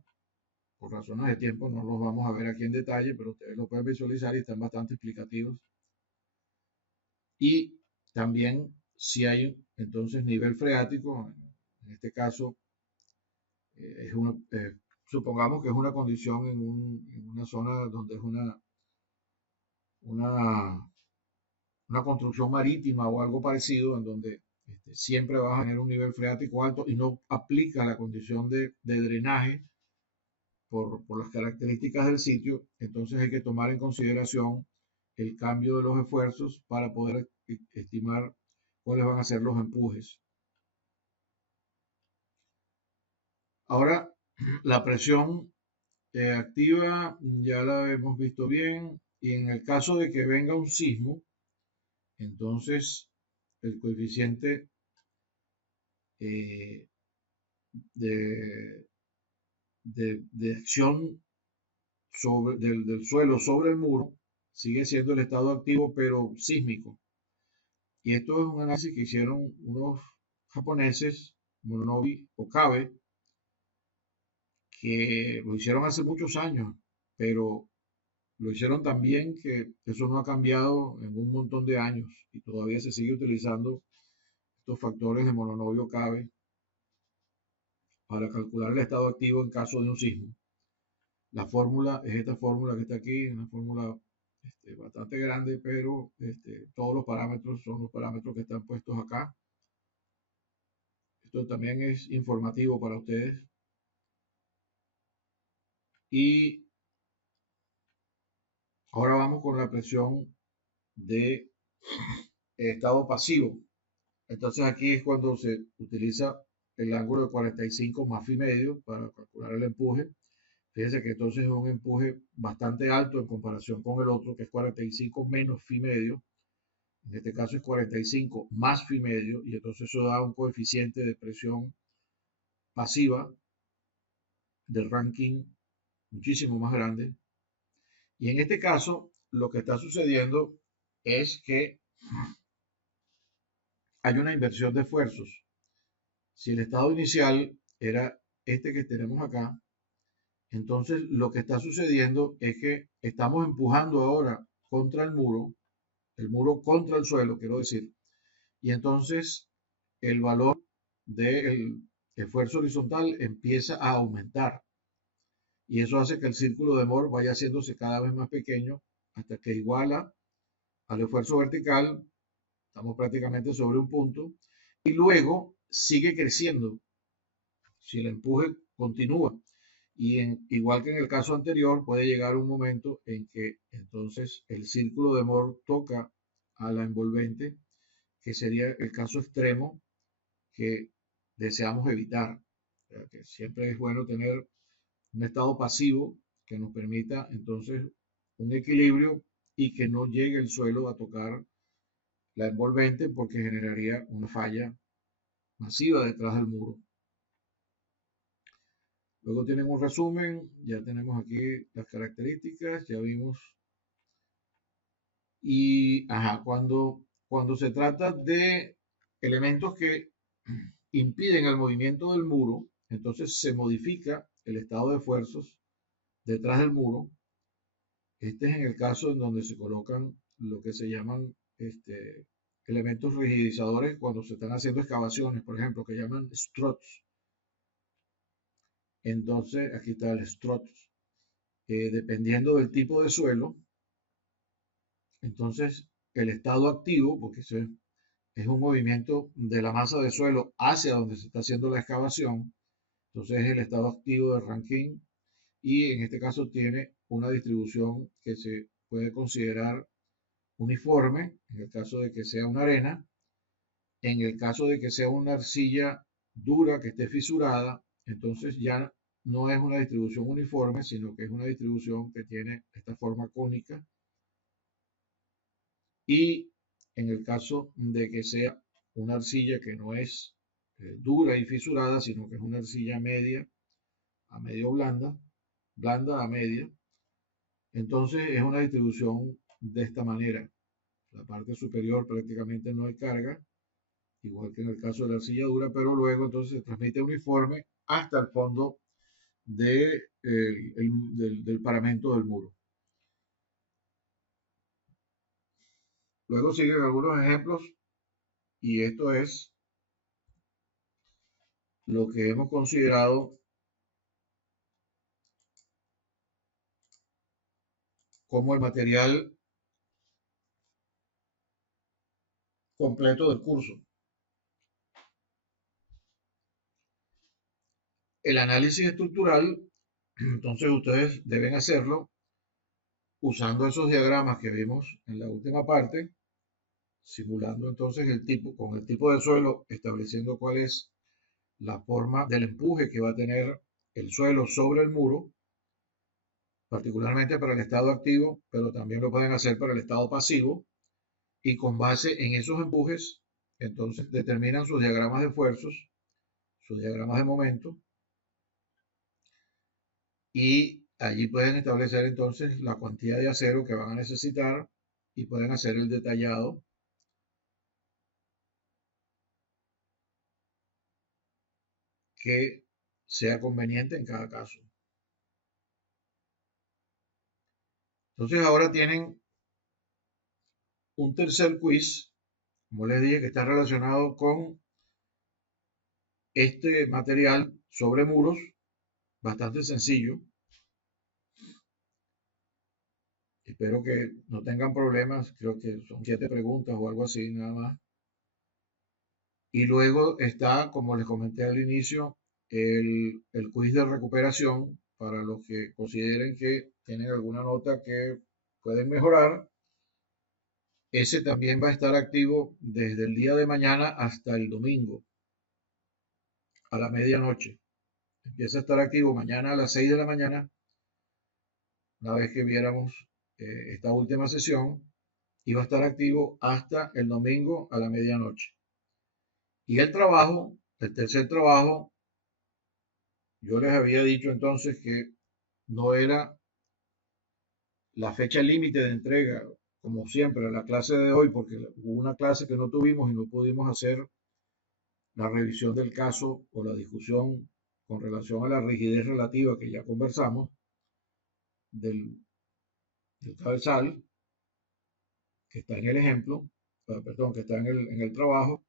por razones de tiempo no los vamos a ver aquí en detalle, pero ustedes lo pueden visualizar y están bastante explicativos. Y también si hay entonces nivel freático, en este caso supongamos que es una condición en una zona donde es una, una construcción marítima o algo parecido, en donde siempre va a tener un nivel freático alto y no aplica la condición de drenaje por las características del sitio, entonces hay que tomar en consideración el cambio de los esfuerzos para poder estimar cuáles van a ser los empujes. Ahora, la presión activa ya la hemos visto bien, y en el caso de que venga un sismo, entonces el coeficiente eh, de, de acción del suelo sobre el muro sigue siendo el estado activo pero sísmico. Y esto es un análisis que hicieron unos japoneses, Mononobe Okabe, que lo hicieron hace muchos años, pero lo hicieron tan bien que eso no ha cambiado en un montón de años y todavía se sigue utilizando estos factores de Mononobe Okabe para calcular el estado activo en caso de un sismo. La fórmula es esta fórmula que está aquí, una fórmula bastante grande, pero todos los parámetros son los parámetros que están puestos acá. Esto también es informativo para ustedes. Y ahora vamos con la presión de estado pasivo. Entonces aquí es cuando se utiliza el ángulo de 45 más phi medio para calcular el empuje. Fíjense que entonces es un empuje bastante alto en comparación con el otro, que es 45 menos phi medio. En este caso es 45 más phi medio, y entonces eso da un coeficiente de presión pasiva del ranking muchísimo más grande. Y en este caso, lo que está sucediendo es que hay una inversión de esfuerzos. Si el estado inicial era este que tenemos acá, entonces lo que está sucediendo es que estamos empujando ahora contra el muro contra el suelo, quiero decir, y entonces el valor del esfuerzo horizontal empieza a aumentar. Y eso hace que el círculo de Moore vaya haciéndose cada vez más pequeño hasta que iguala al esfuerzo vertical. Estamos prácticamente sobre un punto. Y luego sigue creciendo si el empuje continúa. Y igual que en el caso anterior, puede llegar un momento en que entonces el círculo de Moore toca a la envolvente, que sería el caso extremo que deseamos evitar. O sea, que siempre es bueno tener un estado pasivo que nos permita entonces un equilibrio y que no llegue el suelo a tocar la envolvente, porque generaría una falla masiva detrás del muro. Luego tienen un resumen, ya tenemos aquí las características, ya vimos Y ajá, cuando se trata de elementos que impiden el movimiento del muro, entonces se modifica el estado de fuerzas detrás del muro. Este es en el caso en donde se colocan lo que se llaman elementos rigidizadores cuando se están haciendo excavaciones, por ejemplo, que llaman struts. Entonces, aquí está el struts. Dependiendo del tipo de suelo, entonces el estado activo, porque es un movimiento de la masa de suelo hacia donde se está haciendo la excavación, entonces es el estado activo de Rankine y en este caso tiene una distribución que se puede considerar uniforme, en el caso de que sea una arena, en el caso de que sea una arcilla dura que esté fisurada, entonces ya no es una distribución uniforme, sino que es una distribución que tiene esta forma cónica. Y en el caso de que sea una arcilla que no es dura y fisurada, sino que es una arcilla media a medio blanda, blanda a media, entonces es una distribución de esta manera. La parte superior prácticamente no hay carga, igual que en el caso de la arcilla dura, pero luego entonces se transmite uniforme hasta el fondo del paramento del muro. Luego siguen algunos ejemplos y esto es lo que hemos considerado como el material completo del curso. El análisis estructural, entonces ustedes deben hacerlo usando esos diagramas que vimos en la última parte, simulando entonces con el tipo de suelo, estableciendo cuál es la forma del empuje que va a tener el suelo sobre el muro, particularmente para el estado activo, pero también lo pueden hacer para el estado pasivo, y con base en esos empujes, entonces determinan sus diagramas de esfuerzos, sus diagramas de momento, y allí pueden establecer entonces la cantidad de acero que van a necesitar y pueden hacer el detallado que sea conveniente en cada caso. Entonces ahora tienen un tercer quiz, como les dije, que está relacionado con este material sobre muros, bastante sencillo. Espero que no tengan problemas, creo que son 7 preguntas o algo así, nada más. Y luego está, como les comenté al inicio, el quiz de recuperación para los que consideren que tienen alguna nota que pueden mejorar. Ese también va a estar activo desde el día de mañana hasta el domingo a la medianoche. Empieza a estar activo mañana a las 6 de la mañana, una vez que viéramos esta última sesión, y va a estar activo hasta el domingo a la medianoche. Y el trabajo, el tercer trabajo, yo les había dicho entonces que no era la fecha límite de entrega, como siempre, la clase de hoy, porque hubo una clase que no tuvimos y no pudimos hacer la revisión del caso o la discusión con relación a la rigidez relativa que ya conversamos del cabezal, que está en el ejemplo, perdón, que está en el trabajo.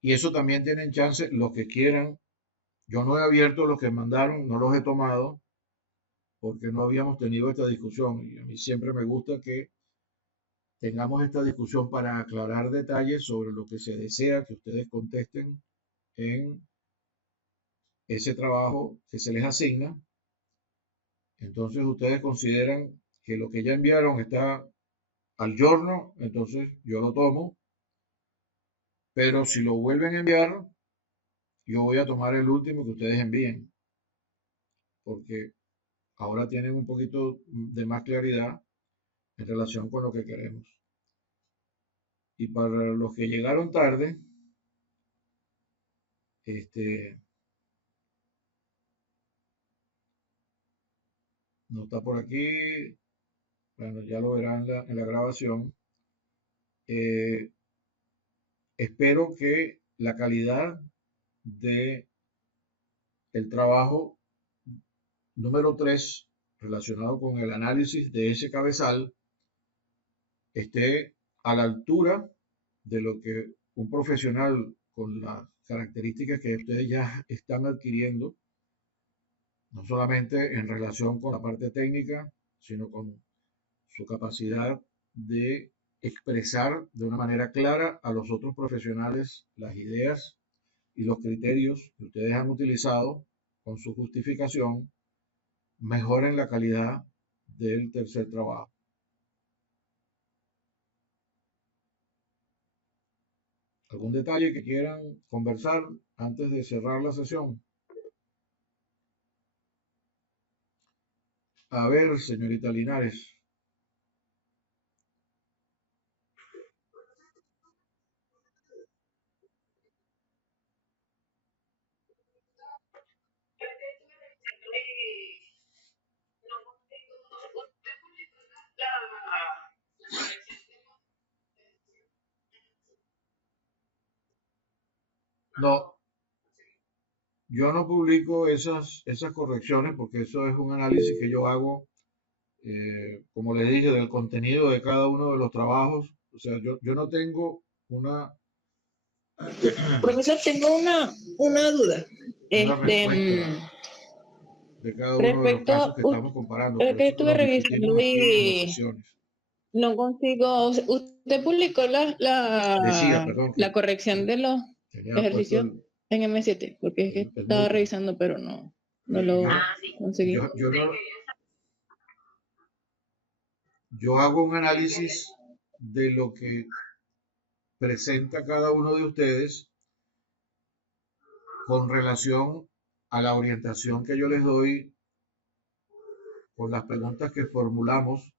Y eso también tienen chance los que quieran. Yo no he abierto los que mandaron, no los he tomado, porque no habíamos tenido esta discusión. Y a mí siempre me gusta que tengamos esta discusión para aclarar detalles sobre lo que se desea que ustedes contesten en ese trabajo que se les asigna. Entonces ustedes consideran que lo que ya enviaron está al giorno, entonces yo lo tomo, pero si lo vuelven a enviar, yo voy a tomar el último que ustedes envíen, porque ahora tienen un poquito de más claridad en relación con lo que queremos. Y para los que llegaron tarde, no está por aquí, bueno, ya lo verán en la grabación. Espero que la calidad de el trabajo número 3 relacionado con el análisis de ese cabezal esté a la altura de lo que un profesional con las características que ustedes ya están adquiriendo, no solamente en relación con la parte técnica, sino con su capacidad de expresar de una manera clara a los otros profesionales las ideas y los criterios que ustedes han utilizado con su justificación, mejoren la calidad del tercer trabajo. ¿Algún detalle que quieran conversar antes de cerrar la sesión? A ver, señorita Linares. No, yo no publico esas correcciones porque eso es un análisis que yo hago, como les dije, del contenido de cada uno de los trabajos. O sea, yo no tengo Profesor, tengo una duda. una respuesta de cada uno de los casos Respecto, que estamos comparando. es Por que eso estuve los discutimos revisando aquí en las y sesiones. no consigo. Usted publicó Decía, perdón, que la corrección de los tenía puesto ejercicios en M7, porque es que el estaba mute. revisando, pero no lo conseguí. Yo hago un análisis de lo que presenta cada uno de ustedes con relación a la orientación que yo les doy con las preguntas que formulamos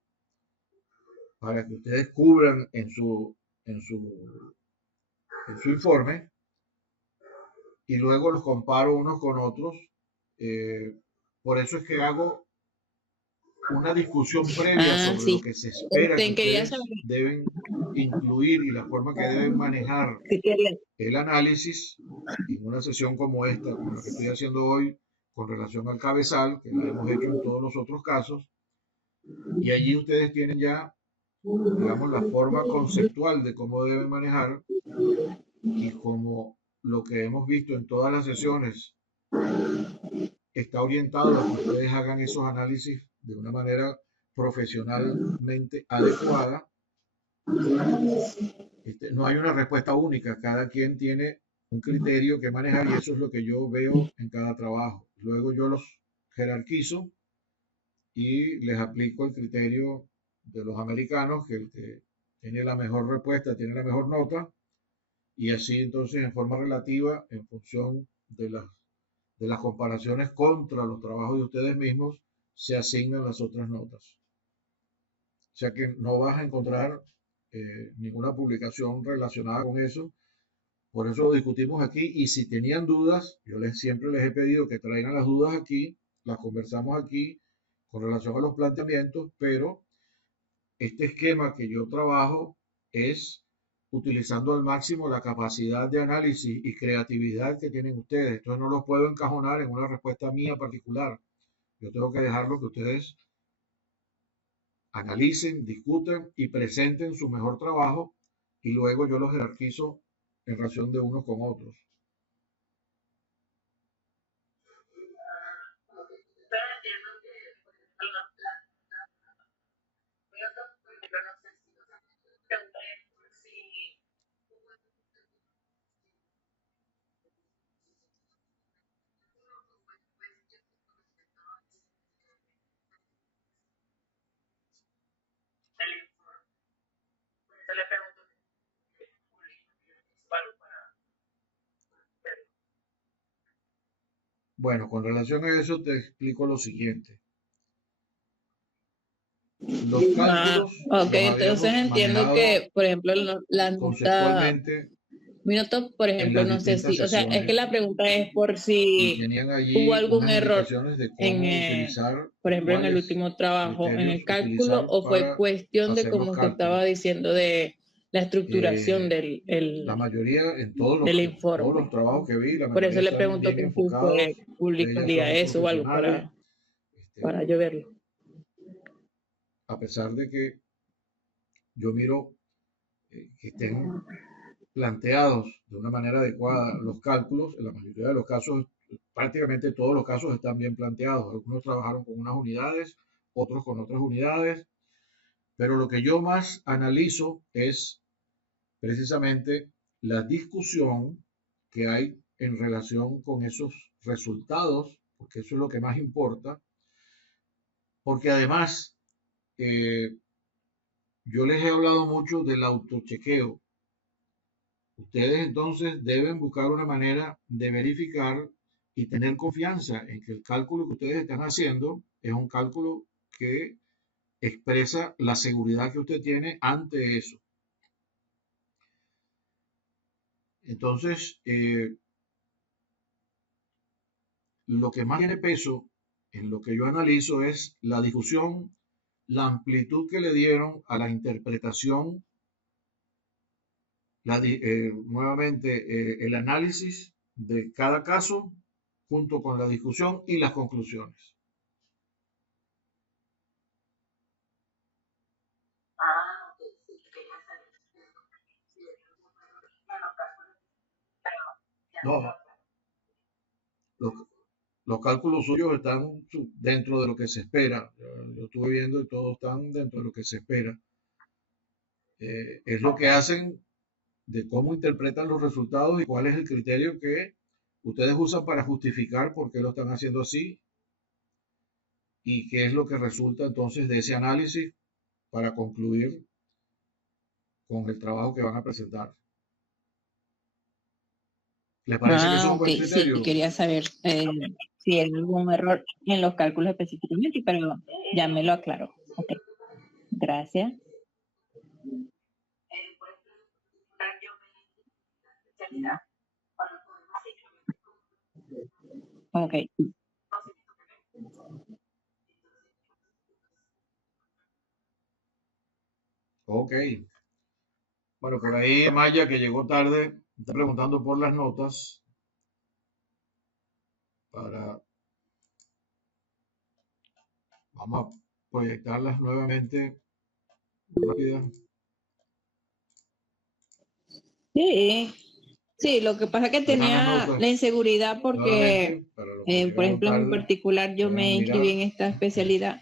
para que ustedes cubran en su informe y luego los comparo unos con otros. Por eso es que hago una discusión previa sobre lo Sí. que se espera que Quería ustedes saber deben incluir y la forma que deben manejar si quería. el análisis en una sesión como esta, como la que estoy haciendo hoy, con relación al cabezal, que la hemos hecho en todos los otros casos, y allí ustedes tienen ya, digamos, la forma conceptual de cómo deben manejar, y como lo que hemos visto en todas las sesiones está orientado a que ustedes hagan esos análisis de una manera profesionalmente adecuada. No hay una respuesta única, cada quien tiene un criterio que manejar y eso es lo que yo veo en cada trabajo. Luego yo los jerarquizo y les aplico el criterio de los americanos, que el que tiene la mejor respuesta tiene la mejor nota, y así entonces en forma relativa, en función de las comparaciones contra los trabajos de ustedes mismos, se asignan las otras notas. O sea que no vas a encontrar ninguna publicación relacionada con eso. Por eso lo discutimos aquí y si tenían dudas, siempre les he pedido que traigan las dudas aquí, las conversamos aquí con relación a los planteamientos, pero este esquema que yo trabajo es utilizando al máximo la capacidad de análisis y creatividad que tienen ustedes. Entonces no los puedo encajonar en una respuesta mía particular. Yo tengo que dejarlo que ustedes analicen, discutan y presenten su mejor trabajo y luego yo los jerarquizo en relación de unos con otros. Bueno, con relación a eso te explico lo siguiente. Los cálculos Ok, los entonces habíamos entiendo manejado que, por ejemplo, la nota conceptualmente Minotaur, por en ejemplo, las no sé distintas si, o sea, es que sesiones la pregunta es por y si tenían hubo allí algún unas error indicaciones de en, cómo utilizar por o ejemplo, en el cuáles último trabajo, en criterios el cálculo, utilizar o fue para cuestión de, hacer los como usted estaba cálculos. diciendo, de la estructuración Eh, la mayoría, en del todos los informe. trabajos que vi, la Por eso mayoría le están pregunto bien que si usted enfocados, ustedes ya publicaría son eso o algo profesionales, para yo verlo. a pesar de que yo miro que estén planteados de una manera adecuada los cálculos, en la mayoría de los casos, prácticamente todos los casos están bien planteados. Algunos trabajaron con unas unidades, otros con otras unidades, pero lo que yo más analizo es precisamente la discusión que hay en relación con esos resultados, porque eso es lo que más importa, porque además yo les he hablado mucho del autochequeo. Ustedes entonces deben buscar una manera de verificar y tener confianza en que el cálculo que ustedes están haciendo es un cálculo que expresa la seguridad que usted tiene ante eso. Entonces, lo que más tiene peso en lo que yo analizo es la discusión, la amplitud que le dieron a la interpretación, nuevamente el análisis de cada caso junto con la discusión y las conclusiones. No, los, los cálculos suyos están dentro de lo que se espera. Lo estuve viendo y todos están dentro de lo que se espera. Es lo que hacen de cómo interpretan los resultados y cuál es el criterio que ustedes usan para justificar por qué lo están haciendo así y qué es lo que resulta entonces de ese análisis para concluir con el trabajo que van a presentar. ¿Les parece que eso es un Ok, buen sí, criterio? quería saber si hay algún error en los cálculos específicamente, pero ya me lo aclaró. Ok, gracias. Ok, Ok. Bueno, por ahí Maya, que llegó tarde, está preguntando por las notas para, vamos a proyectarlas nuevamente rápidas. sí, sí, lo que pasa es que Verán las tenía la notas inseguridad porque, nuevamente para los que por llegaron ejemplo, en mi tarde, particular yo puedan me inscribí mirar en esta especialidad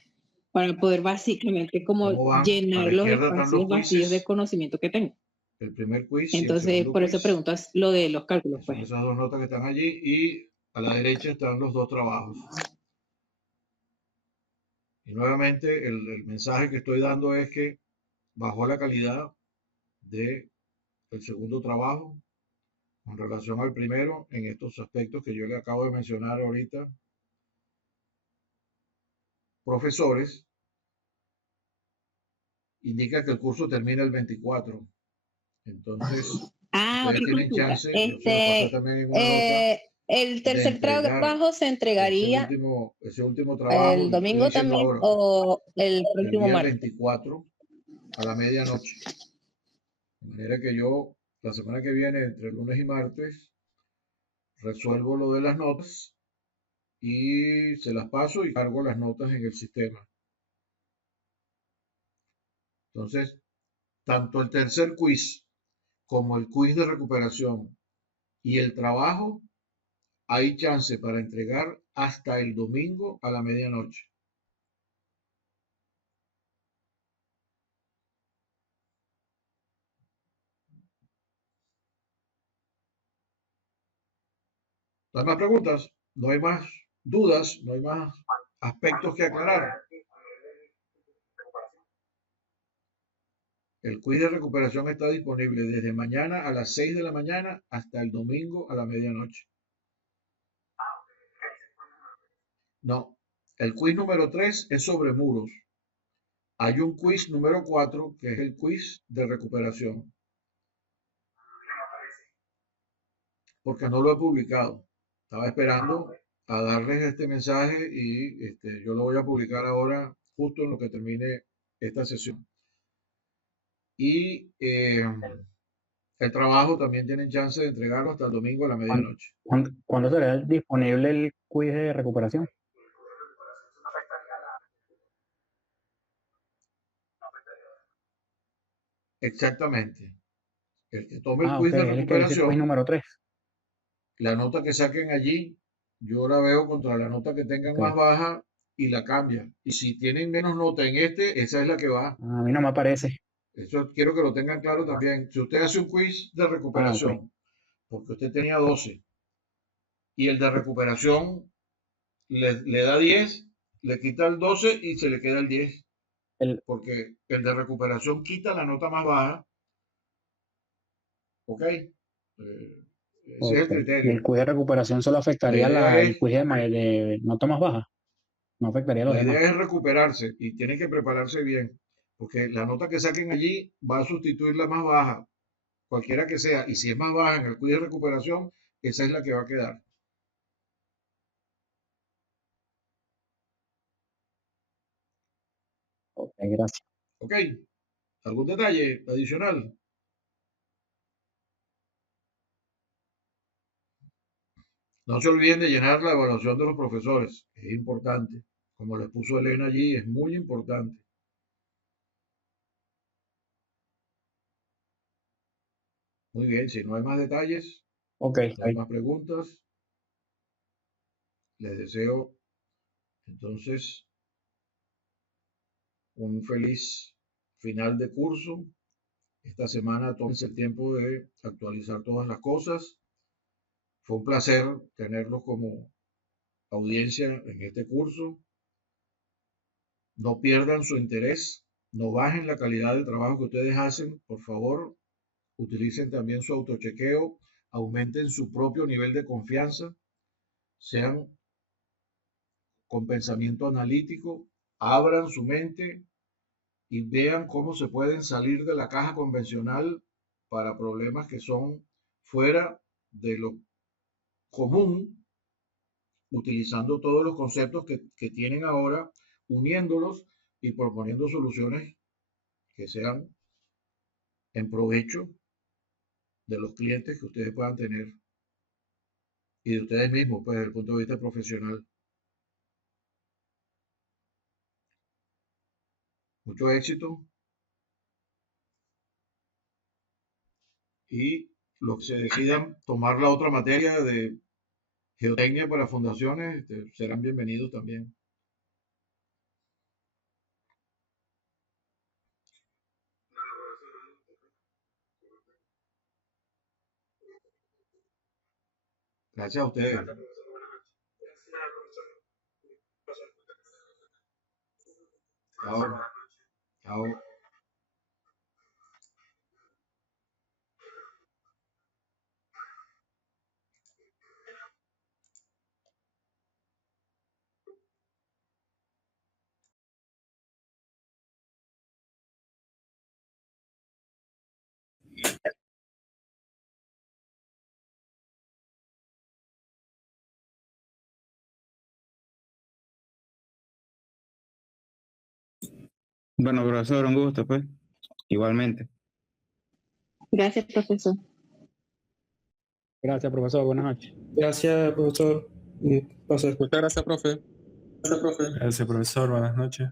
para poder básicamente como cómo van. A la llenar los izquierda están los espacios vacíos de quizzes, conocimiento que tengo. el primer quiz y el Entonces, segundo por eso quiz, preguntas lo de los cálculos, que son pues. esas dos notas que están allí, y a la derecha están los dos trabajos. Y nuevamente el mensaje que estoy dando es que bajó la calidad del segundo trabajo con relación al primero en estos aspectos que yo le acabo de mencionar ahorita. Profesores, indica que el curso termina el 24. Entonces, Ah, ustedes otra tienen consulta. chance, yo se la pasé también en una nota, El de tercer entregar trabajo se entregaría ese último trabajo, el lo que estoy domingo diciendo también ahora, o el el próximo día martes. 24 a la medianoche. De manera que yo, la semana que viene, entre lunes y martes, resuelvo lo de las notas y se las paso y cargo las notas en el sistema. Entonces, tanto el tercer quiz como el quiz de recuperación y el trabajo, hay chance para entregar hasta el domingo a la medianoche. ¿No hay más preguntas? ¿No hay más dudas? ¿No hay más aspectos que aclarar? El quiz de recuperación está disponible desde mañana a las 6 de la mañana hasta el domingo a la medianoche. No, el quiz número 3 es sobre muros. Hay un quiz número 4 que es el quiz de recuperación. porque no lo he publicado. Estaba esperando a darles este mensaje y yo lo voy a publicar ahora justo en lo que termine esta sesión. Y el trabajo también tienen chance de entregarlo hasta el domingo a la medianoche. ¿Cuándo será disponible el quiz de recuperación? Exactamente. El que tome el quiz Ok, de es el que dice quiz recuperación, número 3. la nota que saquen allí, yo la veo contra la nota que tengan Ok. más baja y la cambian. Y si tienen menos nota en esa es la que va. A mí no me aparece. Eso quiero que lo tengan claro también. Si usted hace un quiz de recuperación, porque usted tenía 12, y el de recuperación le da 10, le quita el 12 y se le queda el 10. Porque el de recuperación quita la nota más baja. ¿Ok? Ese es el Y el criterio. quiz de recuperación solo La afectaría idea el es, quiz de nota más baja. No afectaría a los la demás. idea es recuperarse y tienen que prepararse bien. Porque la nota que saquen allí va a sustituir la más baja, cualquiera que sea. Y si es más baja en el quiz de recuperación, esa es la que va a quedar. Ok, gracias. ¿Ok? ¿Algún detalle adicional? No se olviden de llenar la evaluación de los profesores. Es importante. Como les puso Elena allí, es muy importante. Muy bien, si no hay más detalles, Ok, no hay más preguntas, les deseo entonces un feliz final de curso. Esta semana tómense el tiempo de actualizar todas las cosas. Fue un placer tenerlos como audiencia en este curso. No pierdan su interés, no bajen la calidad del trabajo que ustedes hacen, por favor. Utilicen también su autochequeo, aumenten su propio nivel de confianza, sean con pensamiento analítico, abran su mente y vean cómo se pueden salir de la caja convencional para problemas que son fuera de lo común, utilizando todos los conceptos que tienen ahora, uniéndolos y proponiendo soluciones que sean en provecho de los clientes que ustedes puedan tener y de ustedes mismos, pues desde el punto de vista profesional. Mucho éxito y los que se decidan tomar la otra materia de geotecnia para fundaciones serán bienvenidos también. Gracias a ustedes. Chao. Chao. Bueno, profesor, un gusto, pues. Igualmente. Gracias, profesor. Gracias, profesor. Buenas noches. Gracias, profesor. Un placer. Muchas gracias, profe. Gracias, profesor. Buenas noches.